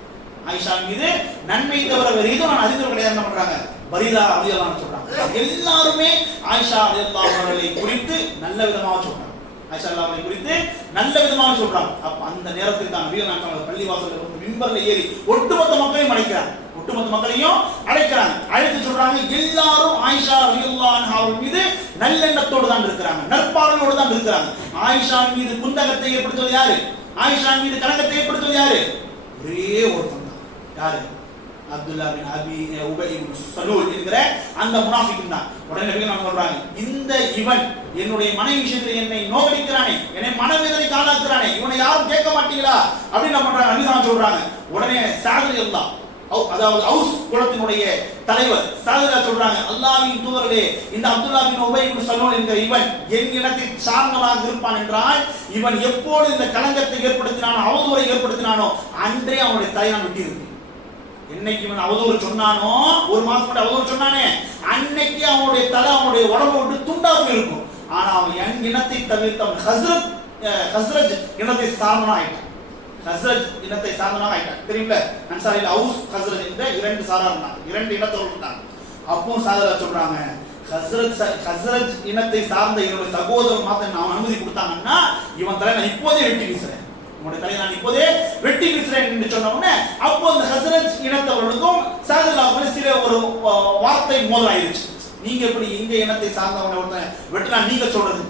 ஆயிஷா மீது நன்மை தவிர வேறு எதுவும் நான் அறிந்தவள் கிடையாது. என்ன பண்றாங்க, பரீரா ரலியல்லாஹு அன்ஹா சொல்றாங்க. எல்லாருமே ஆயிஷா ரலியல்லாஹு அவர்களை குறித்து நல்ல விதமாக சொல்றாங்க, ஆயிஷா அவர்களை குறித்து நல்ல விதமாக சொல்றாங்க. அப்ப அந்த நேரத்தில் தான் நபிகள் நாயகம் பள்ளிவாசல்ல வந்து மிம்பர்ல ஏறி ஒட்டுமொத்த மக்களையும் அழைக்கிறாங்க, ஒட்டுமொத்த மக்களையும் அழைக்கிறாங்க. அழைத்து சொல்றாங்க, எல்லாரும் ஆயிஷா ரலியல்லாஹு அன்ஹா மீது நல்லெண்ணத்தோடு தான் இருக்கிறாங்க, நற்பார்வையோடு தான் இருக்கிறாங்க. ஆயிஷா மீது குந்தகத்தை ஏற்படுத்துவது யாரு, ஆயிஷா மீது கலங்கத்தை ஏற்படுத்துவது யாரு, ஒரே ஒருத்தன் தான். யாரு, அப்துல்லா பின் அபி உபை இப்னு சலூல் என்கிற அந்த முனாஃபிக் தான். உடனே நபிகள் நாயகம் சொல்றாங்க, இந்த இவன் என்னுடைய மனைவி விஷயத்தில் என்னை நோகடிக்கிறானே, என்னை மனவேதனைக்கு ஆளாக்குறானே, இவனை யாரும் கேட்க மாட்டீங்களா அப்படின்னு என்ன பண்றாங்க, நபிகள் சொல்றாங்க. உடனே சாத் ரலியல்லாஹு, அதாவது அவுஸ் குலத்தினுடைய தலைவர் சாத் சொல்றாங்க, அல்லாஹ்வின் தூதரே, இந்த அப்துல்லா பின் உபை இப்னு சலூல் என்கிற இவன் என் இனத்தை சார்ந்தவனாக இருப்பான் என்றால், இவன் எப்போது இந்த கலங்கத்தை ஏற்படுத்தினானோ அவதூறை ஏற்படுத்தினானோ அன்றே அவனுடைய தலையை நான் வெட்டியிருக்கேன். என்னைக்கு இவன் அவதூறு சொன்னானோ, ஒரு மாசம் கூட அவதூறு சொன்னானே, அன்னைக்கு அவனுடைய தலை அவனுடைய உடம்பு விட்டு துண்டாக இருக்கும். ஆனா அவன் என் இனத்தை தவிர்த்து அவன் ஹஸ்ரஜ் இனத்தை சார்ந்தவனாக ஆயிட்டான், ஹஸ்ரஜ் இனத்தை சார்ந்தவனாக ஆயிட்டான். தெரியுமில்ல, அன்சாரில் அவுஸ் ஹஸ்ரஜ் என்ற இரண்டு சாரா இருந்தாங்க, இரண்டு இனத்தோடு இருந்தாங்க. அப்போ சாதரா சொல்றாங்க, ஹஸ்ரஜ் இனத்தை சார்ந்த என்னுடைய சகோதரர் மாத்திரம் நான் அனுமதி கொடுத்தாங்கன்னா இவன் தலை நான் இப்போதே வெட்டி வீசுறேன், உங்களுடைய தலையை நான் இப்போதே வெட்டி வீசுறேன் என்று சொன்ன உடனே அப்போ அந்த ஹஸ்ரஜ் இனத்தவர்களுக்கும் சாதலாவுக்கும் சில ஒரு வார்த்தை மோதலாயிருச்சு. நீங்க எப்படி எங்க இனத்தை சார்ந்தவனை ஒருத்தன் வெட்டலாம் நீங்க சொல்றது,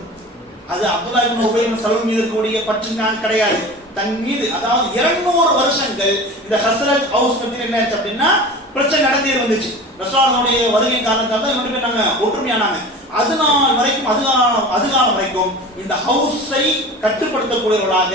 அது அப்துல்லா இப்னு உபை இப்னு சலூல் மீது இருக்கக்கூடிய பற்று நான் கிடையாது, தன் மீது, அதாவது 200 வருஷங்கள் இந்த ஹஸ்ரத் ஹவுஸ் பத்தி என்ன ஆச்சு அப்படின்னா பிரச்சனை நடந்தே வந்துச்சு. ரசூலுல்லாஹ்வுடைய வருகை காரணத்தால் தான் இவங்க பேர் நாங்க ஒற்றுமையானாங்க. அது நாள் வரைக்கும் அதுகாலம் வரைக்கும் இந்த ஹவுஸை கட்டுப்படுத்தக்கூடியவர்களாக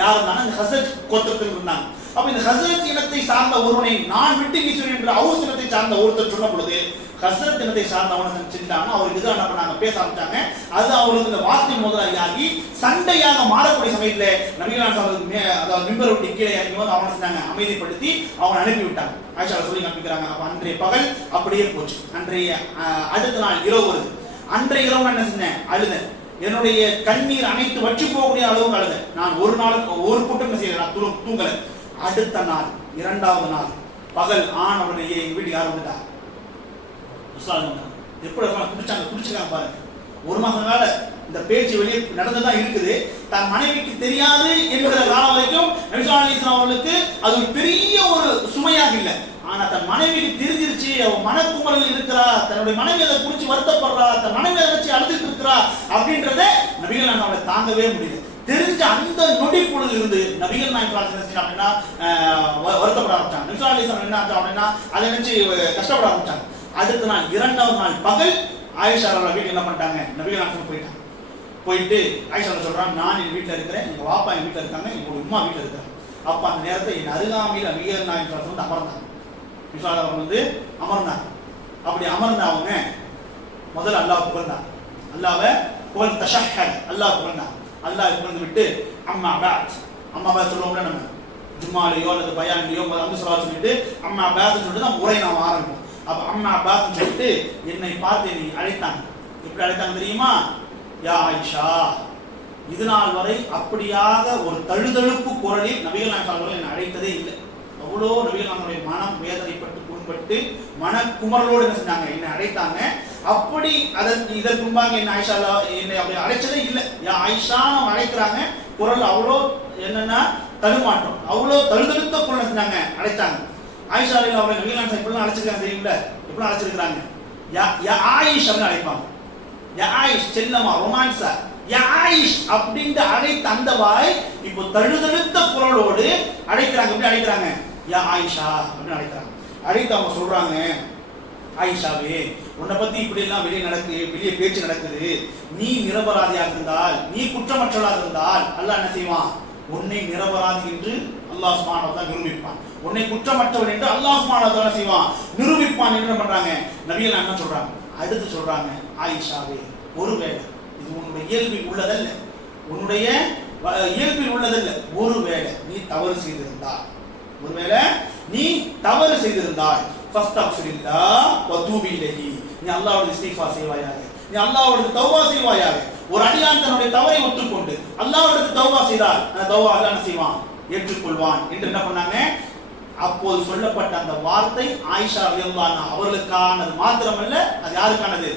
யார் இருந்தாங்க? இந்த ஹஸ்ரத் கோத்திரத்தில் இருந்தாங்க. அப்ப இந்த ஹஸ்ரத் இனத்தை சார்ந்த ஒருவனை நான் விட்டு வீசுவேன் என்று ஹவுஸ் இனத்தை சார்ந்த ஒருத்தர் சொன்ன பொழுது ஹஸ்ரத் இனத்தை சார்ந்தவனை செஞ்சாங்க. அவருக்கு இது என்ன பண்ணாங்க? பேச ஆரம்பிச்சாங்க. அது அவருக்கு இந்த வார்த்தை முதலாகி சண்டையாக மாறக்கூடிய சமயத்தில் நபிகள் அதாவது மிம்பர் விட்டு கீழே இறங்கி வந்து அவனை செஞ்சாங்க, அமைதிப்படுத்தி அவனை அனுப்பி விட்டாங்க. ஆயிஷா சொல்லி காமிக்கிறாங்க. அப்ப அன்றைய பகல் அப்படியே போச்சு. அன்றைய அடுத்த நாள் இரவு வருது. அன்றைய இரவு என்ன செஞ்சேன்? அழுதேன். என்னுடைய கண்ணீர் அனைத்து வற்றி போகக்கூடிய அளவுக்கு அழுதேன். நான் ஒரு நாளுக்கு ஒரு கூட்டம் செய்யறேன், தூங்கல. அடுத்த நாள் 2வது நாள் பகல் ஆனவனையே எங்க வீட்டுக்கு யார் வந்துட்டா? எப்படி குடிச்சாங்க பாருங்க. ஒரு மாசம் கால இந்த பேச்சு வெளியே நடந்துதான் இருக்குது. தன் மனைவிக்கு தெரியாது என்கிற காலம் வரைக்கும் நபி ஸல்லல்லாஹு அலைஹி வஸல்லம் அவர்களுக்கு அது ஒரு பெரிய ஒரு சுமையாக இல்லை. ஆனா தன் மனைவிக்கு தெரிஞ்சிருச்சு, அவன் மனக்குமரில் இருக்கிறா, தன்னுடைய மனைவி அதை குறிச்சு வருத்தப்படுறா, தன் மனைவி அதை வச்சு அழுதுட்டு இருக்கிறா அப்படின்றத நபிகள் நாயகம் அவளை தாங்கவே முடியல. தெரிஞ்ச அந்த நொடி பொழுது இருந்து நபிகள் நாயகம் அப்படின்னா வருத்தப்பட ஆரம்பிச்சாங்க. நபி ஸல்லல்லாஹு அலைஹி வஸல்லம் என்ன ஆச்சு அப்படின்னா அதை நினைச்சு கஷ்டப்பட ஆரம்பிச்சாங்க. அடுத்த நாள் 2வது நாள் பகல் ஆயிஷா வீட்டுக்கு என்ன பண்ணிட்டாங்க? நபிகள் நாயகம் போயிட்டாங்க. போயிட்டு ஆயிஷா சொல்றாங்க, நான் என் வீட்டில் இருக்கிறேன், எங்க வாப்பா என் வீட்டில் இருக்காங்க, எங்க உம்மா வீட்டில் இருக்காங்க. அப்ப அந்த நேரத்தை என் அருகாமையில் நபிகள் நாயகம் வந்து அமர்ந்தாங்க. அவர் வந்து அமர்ந்தாங்க. அப்படி அமர்ந்த அவங்க முதல்ல அல்லாஹ் புகழ்ந்தாங்க. அல்லாஹ்வை புகழ் தஷஹத், அல்லாஹ் புகழ்ந்தாங்க. அல்லாஹ் புகழ்ந்து விட்டு அம்மா பாத், அம்மா பாத் சொல்லுவோம்ல நம்ம ஜும்மாலையோ அல்லது பயான்லையோ வந்து சொல்லிட்டு அம்மா பாத் சொல்லிட்டு தான் உரை நாம் ஆரம்பிப்போம். அப்ப அம்மா பாத் சொல்லிட்டு என்னை பார்த்து என்னை அழைத்தாங்க. எப்படி அழைத்தாங்க தெரியுமா? யா ஆயிஷா. இது நாள் வரை அப்படியாக ஒரு தழுதழுப்பு குரலில் நபிகள் நாயகம் அவர்கள் என்னை அழைத்ததே இல்லை. அவ்வளோ நபிகள் நம்முடைய மனம் வேதனைப்பட்டு புண்பட்டு மனக்குமரலோடு என்ன செஞ்சாங்க? என்னை அழைத்தாங்க. அப்படி இதற்கு முன்பாக என்ன ஆயிஷா என்னை அப்படி அழைச்சதே இல்லை. யா ஆயிஷா நம்ம அழைக்கிறாங்க. குரல் அவ்வளோ என்னன்னா தடுமாற்றம், அவ்வளோ தழுதழுத்த குரல் செஞ்சாங்க, அழைத்தாங்க. ஆயிஷா அவரை நபிகள் நாயகம் இப்படிலாம் அழைச்சிருக்காங்க தெரியுங்களா? எப்படி அழைச்சிருக்கிறாங்க? யா ஆயிஷ் அப்படின்னு அழைப்பாங்க. யா ஆயிஷ் செல்லமா ரொமான்ஸா யா ஆயிஷ் அப்படின்ட்டு அழைத்த அந்த வாய் இப்போ தழுதழுத்த குரலோடு அழைக்கிறாங்க. எப்படி அழைக்கிறாங்க? யா ஆயிஷா அப்படின்னு அழைக்கிறாங்க. அழைத்து அவங்க சொல்றாங்க, ஆயிஷாவே உன்னை பத்தி இப்படி எல்லாம் வெளியே பேச்சு நடக்குது. நீ நிரபராதியாக இருந்தால், நீ குற்றமற்றவளாக இருந்தால் அல்லாஹ் என்ன செய்வான்? உன்னை நிரபராதி என்று அல்லாஹ் சுப்ஹானஹு வ தஆலா நிரூபிப்பான். உன்னை குற்றமற்றவன் என்று அல்லாஹ் சுப்ஹானஹு வ தஆலா செய்வான், நிரூபிப்பான் என்று பண்றாங்க. நபிகள் என்ன சொல்றாங்க? அடுத்து சொல்றாங்க, ஆயிஷாவே ஒருவேளை இது உன்னுடைய இயல்பில் உள்ளதல்ல, உன்னுடைய இயல்பில் உள்ளதல்ல, ஒருவேளை நீ தவறு செய்திருந்தால், ஒருவேளை நீ தவறு செய்திருந்தால் ஃபஸ்தக்ஃபிரில்லாஹ் வ தூபி இலைஹி, நீ அல்லாஹ்வுடைய இஸ்திக்ஃபார் செய்வாயாக, நீ அல்லாஹ்வுடைய தௌபா செய்வாயாக. ஒரு அடியான் தன்னுடைய தவறை ஒத்துக்கொண்டு அல்லாஹ்வுடைய தௌபா செய்தால் அந்த தௌபா அல்லாஹ் என்ன செய்வான்? ஏற்றுக்கொள்வான் என்று என்ன பண்ணாங்க? அப்போது சொல்லப்பட்ட அந்த வார்த்தை ஆயிஷா ரலியல்லாஹு அன்ஹா அவர்களுக்கானது மாத்திரமல்ல, அது யாருக்கானது?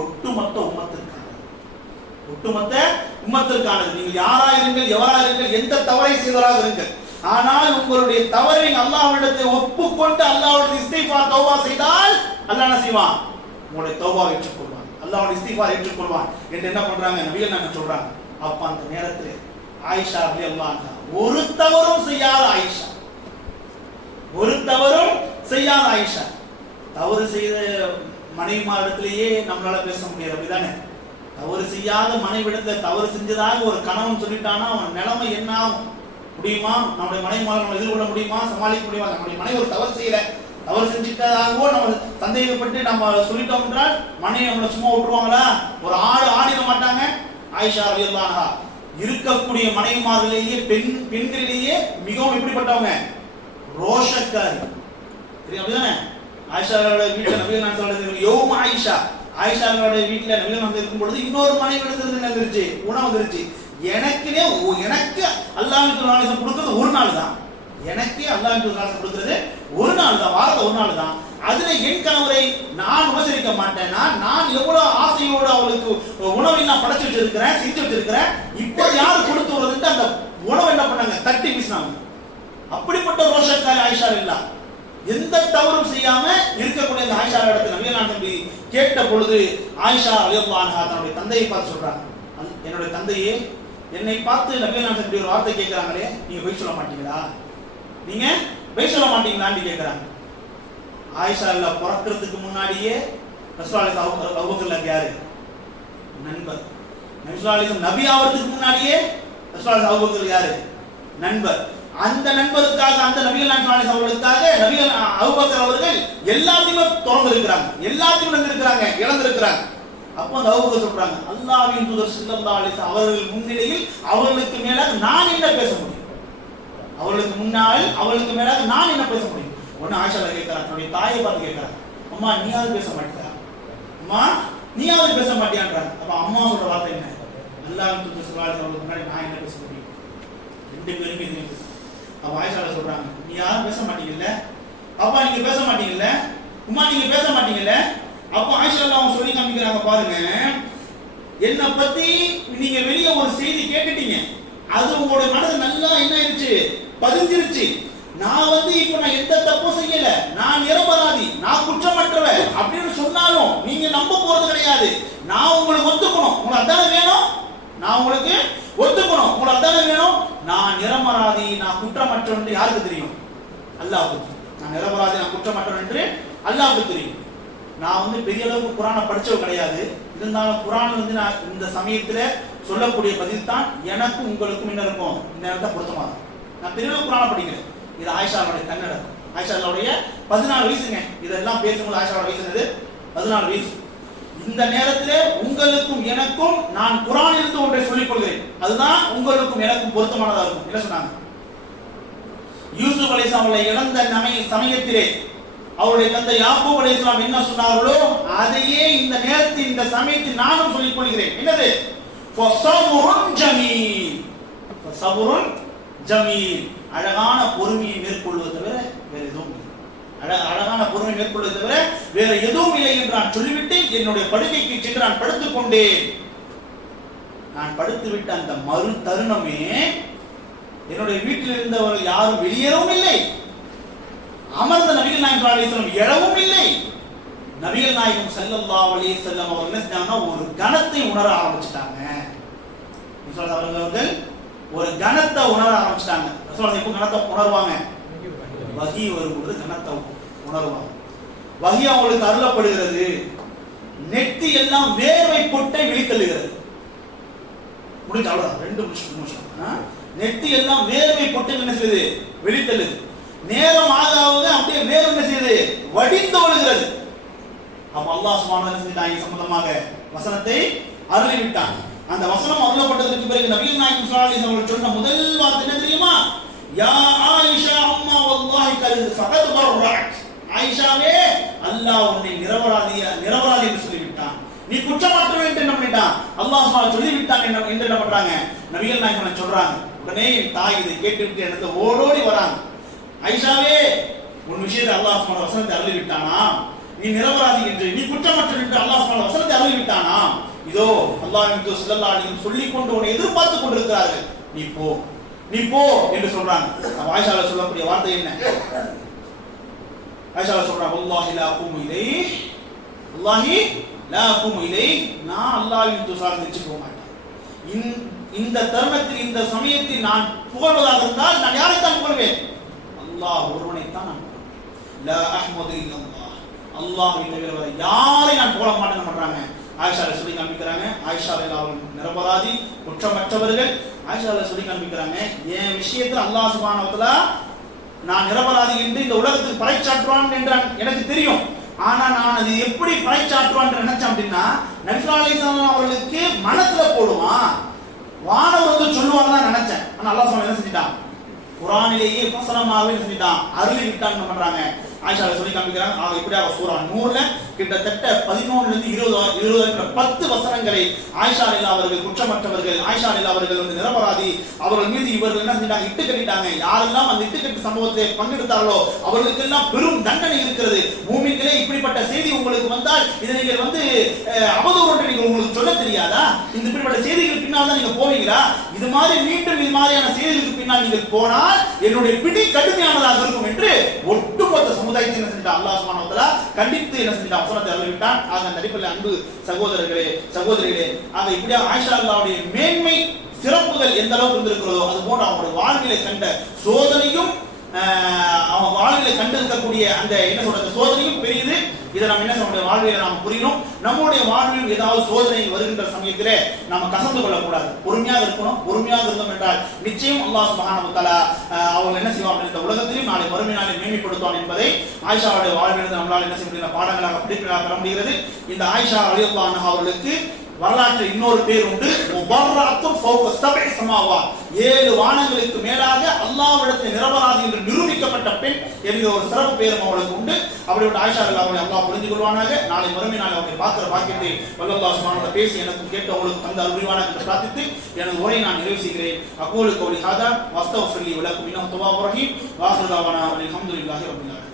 ஒட்டுமொத்த உம்மத்திற்கானது. ஒட்டுமொத்த உம்மத்திற்கானது. நீங்கள் யாராயிருங்கள், எவராயிருங்கள், எந்த தவறை செய்தவராக இருங்கள், ஆனால் உங்களுடைய தவறை அல்லாஹ்விடத்தை ஒப்புக்கொண்டு அல்லாஹ்வுடைய இஸ்திக்ஃபார் தௌபா செய்தால் அல்லாஹ் என்ன செய்வான்? உங்களுடைய தௌபா ஏற்றுக்கொள்வான், அல்லாஹ்வுடைய இஸ்திக்ஃபார் ஏற்றுக்கொள்வான் என்று என்ன பண்றாங்க? நபிகள் நாயகம் சொல்றாங்க. அப்ப அந்த நேரத்தில் ஆயிஷா ரலியல்லாஹு அன்ஹா ஒரு தவறும் செய்யாத ஆயிஷா, ஒரு தவறும் செய்யாத ஆயிஷா. தவறு செய்த மனைவிமாரிடத்திலேயே நம்மளால பேச முடியாது, அப்படிதானே? தவறு செய்யாத மனைவிடத்துல தவறு செஞ்சதாக ஒரு கணவன் சொல்லிட்டானா அவன் நிலைமை என்ன ஆகும்? முடியுமா? நம்முடைய மனைவிமாரை நம்ம எதிர்கொள்ள முடியுமா? சமாளிக்க முடியுமா? நம்முடைய மனைவி ஒரு தவறு செய்யல, தவறு செஞ்சுட்டதாகவோ நம்ம சந்தேகப்பட்டு நம்ம சொல்லிட்டோம் என்றால் மனைவி நம்மளை சும்மா விட்டுருவாங்களா? ஒரு ஆடிட மாட்டாங்க. ஆயிஷா ரலியல்லாஹு அன்ஹா இருக்கக்கூடிய மனைவிமாரிலேயே பெண்களிலேயே மிகவும் எப்படிப்பட்டவங்க? ரோஷக்காரி. தெரியும் அப்படிதானே? ஆயிஷாவோட வீட்டுல நபிகள் நாயகம் சொல்றது யௌம் ஆயிஷா. ஆயிஷாவோட வீட்டுல நபிகள் நாயகம் இருக்கும் பொழுது இன்னொரு மனைவி எடுத்தது வந்துருச்சு, உணவு வந்துருச்சு. எனக்கு அல்லாஹ்வுக்கு நாலேஜ் கொடுக்கிறது ஒரு நாள் தான், எனக்கு அல்லாஹ்வுக்கு நாலேஜ் கொடுக்கிறது ஒரு நாள் தான், வாரத்துல ஒரு நாள் தான். அதுல என் கணவரை நான் உபசரிக்க மாட்டேன். நான் எவ்வளவு ஆசையோடு அவளுக்கு உணவை நான் படைச்சு வச்சிருக்கிறேன், செஞ்சு வச்சிருக்கிறேன், இப்போ யாரு கொடுத்து வருதுன்னு அந்த உணவை என்ன பண்ணாங்க? தட்டி வீசினாங்க. அப்படிப்பட்ட ரோஷக்காரி ஆயிஷா இல்ல. எந்த தவறும் செய்யாம இருக்கக்கூடிய அந்த ஆயிஷா இடத்துல நபிகள் நாயகம் கேட்ட பொழுது ஆயிஷா ரலியல்லாஹு அன்ஹா தன்னுடைய தந்தையை பார்த்து சொல்றாங்க, என்னுடைய தந்தையே, என்னை பார்த்து நபிகள் நாயகம் இப்படி ஒரு வார்த்தை கேட்கிறாங்களே, நீங்க பொய் சொல்ல மாட்டீங்களா, நீங்க பொய் சொல்ல மாட்டீங்களான்னு கேட்கிறாங்க. ஆயிஷா இல்ல பிறக்கிறதுக்கு முன்னாடியே ரசூலுல்லாஹி அபூபக்கர் யாரு நண்பர், நபி ஆவறதுக்கு முன்னாடியே ரசூலுல்லாஹி அபூபக்கர் யாரு நண்பர். அந்த நண்பருக்காக, அந்த நபிகள் நாயகம் அவர்களுக்காக நபிகள் அபூபக்கர் அவர்கள் எல்லாத்தையுமே திறந்திருக்கிறாங்க, எல்லாத்தையும் இழந்திருக்கிறாங்க, இழந்திருக்கிறாங்க. அப்போ அந்த அபூபக்கர் சொல்றாங்க, அல்லாஹ்வின் தூதர் ஸல்லல்லாஹு அலைஹி வஸல்லம் அவர்கள் முன்னிலையில் அவர்களுக்கு மேலாக நான் என்ன பேச முடியும், அவர்களுக்கு முன்னால் அவர்களுக்கு மேலாக நான் என்ன பேச முடியும். ஒன்னு ஆயிஷா கேட்கிறாங்க, தன்னுடைய தாயை பார்த்து கேட்கிறாங்க, அம்மா நீயாவது பேச மாட்டியா, அம்மா நீயாவது பேச மாட்டியான்றாங்க. அப்ப அம்மா சொல்ற வார்த்தை என்ன, அல்லாஹ்வின் தூதர் ஸல்லல்லாஹு அலைஹி வஸல்லம் முன்னாடி நான் என்ன பேச முடியும், ரெண்டு பேருமே எதுவுமே பேச. அப்ப ஆயிஷா சொல்றாங்க, நீ யாரும் பேச மாட்டீங்கல்ல, அப்பா நீங்க பேச மாட்டீங்கல்ல, உம்மா நீங்க பேச மாட்டீங்கல்ல. அப்ப ஆயிஷா அவங்க சொல்லி காமிக்கிறாங்க, பாருங்க என்ன பத்தி நீங்க வெளிய ஒரு செய்தி கேட்டுட்டீங்க, அது உங்களுடைய மனது நல்லா என்ன ஆயிடுச்சு, பதிஞ்சிருச்சு. நான் இப்ப நான் எந்த தப்பும் செய்யல, நான் நிரபராதி, நான் குற்றமற்றவ அப்படின்னு சொன்னாலும் நீங்க நம்ப போறது கிடையாது. நான் உங்களுக்கு ஒத்துக்கணும், உங்களுக்கு அதானே வேணும், நான் உங்களுக்கு ஒத்துக்கணும், உங்களுக்கு அதானே வேணும். நான் நிரபராதி, நான் குற்றமற்றவன் என்று யாருக்கு தெரியும், அல்லாஹ்வுக்கு தெரியும். நான் நிரபராதி, நான் குற்றமற்றவன் என்று அல்லாஹ்வுக்கு தெரியும். நான் பெரிய அளவுக்கு குர்ஆனை படிச்சவ கிடையாது, இருந்தாலும் குர்ஆன் நான் இந்த சமயத்துல சொல்லக்கூடிய பதில் தான் எனக்கும் உங்களுக்கும் என்ன இருக்கும், இந்த நேரத்தை பொருத்தமா இருக்கும். நான் பெரிய அளவுக்கு குர்ஆனை படிக்கிறேன். இது ஆயிஷாவுடைய தன்னடம், ஆயிஷாவுடைய 14 வயசுங்க. இதெல்லாம் பேசும்போது ஆயிஷாவோட வயசு என்னது, 14 வயசு. இந்த நேரத்திலே உங்களுக்கும் எனக்கும் நான் குர்ஆனில் இருந்து ஒன்றை சொல்லிக் கொள்கிறேன், அதுதான் உங்களுக்கும் எனக்கும் பொருத்தமானதா இருக்கும். என்ன சொன்னாங்க, யூசுப் அலைஹிஸ்ஸலாம் அவர்களை இழந்த சமயத்திலே அவருடைய தந்தை யாக்கூப் அலைஹிஸ்ஸலாம் என்ன சொன்னார்களோ அதையே இந்த நேரத்தில் இந்த சமயத்தில் நானும் சொல்லிக் கொள்கிறேன். என்னது, ஃபஸபுருன் ஜமீல், ஃபஸபுருன் ஜமீல், அழகான பொறுமையை மேற்கொள்வது தவிர வேற எதுவும் இல்லை, அழகான பொறுமை மேற்கொள்வதை தவிர வேற எதுவும் இல்லை என்று நான் சொல்லிவிட்டு என்னுடைய படுக்கைக்கு சென்று நான் படுத்துக் கொண்டேன். நான் படுத்துவிட்ட அந்த மறு தருணமே என்னுடைய வீட்டில் இருந்தவர்கள் யாரும் வெளியேறவும் இல்லை, அமர்ந்த நபிகள் நாயகம் ஸல்லல்லாஹு அலைஹி வஸல்லம் எழவும் இல்லை. நபிகள் நாயகம் ஸல்லல்லாஹு அலைஹி வஸல்லம் அவர்கள் என்ன செஞ்சாங்கன்னா ஒரு கணத்தை உணர ஆரம்பிச்சிட்டாங்க. அவர்கள் ஒரு கணத்தை உணர ஆரம்பிச்சிட்டாங்க. ரசூலுல்லாஹ் எப்போ கணத்தை உணர்வாங்க, வஹி வரும்போது கணத்தை உணர்வாங்க. வஹி அவங்களுக்கு அருளப்படுகிறது, நெத்தி எல்லாம் வேர்வை பொட்டை விழித்தள்ளுகிறது. முடிஞ்ச அவ்வளவுதான், 2 நிமிஷம். நெத்தி எல்லாம் வேர்வை பொட்டை என்ன செய்யுது, விழித்தள்ளுது. நேரம் ஆக அப்படியே வேறு என்ன செய்யுது, வடிந்து ஒழுகிறது. அப்ப அல்லாஹ் சுப்ஹானஹு வ தஆலா சம்பந்தமாக வசனத்தை அருளிவிட்டான். அந்த வசனம் அருளப்பட்டதற்கு பிறகு நபிகள் நாயகம் ஸல்லல்லாஹு அலைஹி வஸல்லம் சொன்ன முதல் வார்த்தை என்ன தெரியுமா, யா ஆயிஷா அம்மா வல்லாஹி கல் ஃபகத் பர்ரத், ஆயிஷாவே அல்லாஹ் உன்னை நிரபராதி என்று சொல்லிவிட்டான், நீ குற்றமற்றவன் என்று என்ன பண்ணிட்டான், அல்லாஹ் சுப்ஹானஹு சொல்லிவிட்டான் என்று என்ன பண்றாங்க நபிகள் நாயகம் சொல்றாங்க. உடனே என் தாய் இதை கேட்டுவிட்டு எனக்கு ஓடோடி வராங்க, ஆயிஷாவே உன் விஷயத்தை அல்லாஹ் சுப்ஹானஹு வசனத்தை அருளி விட்டானா, நீ நிரபராதி என்று, நீ குற்றமற்றவன் என்று அல்லாஹ் சுப்ஹானஹு வசனத்தை அருளி விட்டானா, இதோ அல்லாஹ்வின் தூதர் ஸல்லல்லாஹு அலைஹி வஸல்லம் சொல்லிக் கொண்டு உன்னை எதிர்பார்த்து கொண்டிருக்கிறார்கள், நீ போ நீ போ என்று சொல்றாங்க. ஆயிஷா சொல்லக்கூடிய வார்த்தை என்ன, ஆயிஷா சொல்றாங்க, வல்லாஹி லா அகூமு இலைஹி, வல்லாஹி லா அகூமு இலைஹி, நான் அல்லாஹ்வின் தூதர் நினைச்சு போக மாட்டேன். இந்த தருணத்தில் இந்த சமயத்தில் நான் புகழ்வதாக இருந்தால் நான் யாரை தான் புகழ்வேன், அல்லாஹ் ஒருவனை தான் நான் புகழ்வேன். லா அஹ்மது இல்லல்லாஹ், அல்லாஹ்வை தவிர யாரை நான் புகழ மாட்டேன்னு பண்றாங்க. ஆயிஷா சொல்லி காண்பிக்கிறாங்க, ஆயிஷா அவர்கள் நிரபராதி, குற்றமற்றவர்கள். ஆயிஷா சொல்லி காண்பிக்கிறாங்க, என் விஷயத்தில் அல்லாஹ் சுப்ஹானஹு வ தஆலா நான் நிரபராதி என்று இந்த உலகத்துக்கு பறைச்சாற்றுவான் என்று எனக்கு தெரியும். ஆனா நான் அது எப்படி பறைச்சாற்றுவான் நினைச்சேன் அப்படின்னா, நபி ஸல்லல்லாஹு அலைஹி வஸல்லம் அவர்களுக்கு மனசுல போடுவான், வானவர் சொல்லுவாங்க தான் நினைச்சேன். ஆனா அல்லாஹ் சுப்ஹானஹு என்ன செஞ்சிட்டான், குர்ஆனிலேயே வசனமாவே செஞ்சிட்டான், அருளி விட்டான்னு பண்றாங்க. ஆயிஷா சொல்லி காமிக்கிறாங்க. இப்படியாக சூரா நூர்ல கிட்டத்தட்ட 11 இருந்து 20 10 வசனங்களை ஆயிஷா அவர்கள் குற்றமற்றவர்கள், ஆயிஷா அவர்கள் நிரபராதி, அவர்கள் மீது இவர்கள் என்ன செஞ்சாங்க, இட்டு கட்டிட்டாங்க. யாரெல்லாம் அந்த இட்டுக்கட்டு சம்பவத்தை பங்கெடுத்தார்களோ அவர்களுக்கெல்லாம் பெரும் தண்டனை இருக்கிறது. மூமின்களே, இப்படிப்பட்ட செய்தி உங்களுக்கு வந்தால் இதை நீங்கள் அவதூறு நீங்கள் உங்களுக்கு சொல்ல தெரியாதா, இந்த இப்படிப்பட்ட செய்திகள் பின்னால் தான் நீங்க போவீங்களா, இது மாதிரி மீண்டும் இது மாதிரியான செய்திகளுக்கு பின்னால் நீங்கள் போனால் என்னுடைய பிடி கடுமையானதாக இருக்கும் என்று ஒட்டுமொத்த சமுதாயத்தை என்ன செஞ்சிட்டான் அல்லாஹ் சுப்ஹானஹு வ தஆலா கண்டித்து என்ன செஞ்சிட்டான், வசனத்தை அருளிவிட்டான். ஆக அந்த அடிப்படையில் அன்பு சகோதரர்களே சகோதரிகளே, ஆக இப்படியா ஆயிஷா அல்லாஹ்வுடைய மேன்மை சிறப்புகள் எந்த அளவுக்கு இருந்திருக்கிறதோ அது போன்று அவங்களுடைய வாழ்விலை கண்ட சோதனையும் அவங்க வாழ்விலை கண்டிருக்கக்கூடிய அந்த என்ன சொல்றது சோதனையும் பெரியது. இதை நம்ம என்ன நம்முடைய வாழ்வியலை நாம் புரியணும். நம்முடைய வாழ்வில் ஏதாவது சோதனை வருகின்ற சமயத்திலே நாம கசந்து கொள்ளக்கூடாது, பொறுமையாக இருக்கணும். பொறுமையாக இருந்தோம் என்றால் நிச்சயம் அல்லாஹ் சுப்ஹானஹு வ தஆலா அவங்க என்ன செய்வாங்க, இந்த உலகத்திலும் நாளை மறுமை நாளை மேன்மைப்படுத்துவான் என்பதை ஆயிஷாவுடைய வாழ்விலிருந்து நம்மளால் என்ன செய்ய முடியும், பாடங்களாக படிப்பினாக பெற முடிகிறது. இந்த ஆயிஷா ரலியல்லாஹு அன்ஹா அவர்களுக்கு வரலாற்றில் இன்னொரு பேர் உண்டு, முபர்ரஅத்துன் ஃபௌக சப்இ ஸமாவாத், 7 வானங்களுக்கு மேலாக அல்லாஹ்விடத்தில் நிரபராதி என்று நிரூபிக்கப்பட்ட பெண் என்கிற ஒரு சிறப்பு பேரும் அவளுக்கு உண்டு. அப்படிப்பட்ட ஆயிஷா ரலியல்லாஹு அல்லாஹ் புரிந்து கொள்வானாக. நாளை மறுமை நாளை அவரை பார்க்கிற பாக்கியத்தை அல்லாஹ் சுப்ஹானஹு வ தஆலா பேசி எனக்கும் கேட்டு அவங்களுக்கு தந்த அருள்வானாக என்று பிரார்த்தித்து எனது உரையை நான் நிறைவு செய்கிறேன். அகூலு கௌலி ஹாதா வஸ்தக்ஃபிருல்லி வ லக்கும் இன்னஹு தவ்வாபுர் ரஹீம். வ ஆகிரு தஅவானா அல்ஹம்துலில்லாஹி ரப்பில் ஆலமீன்.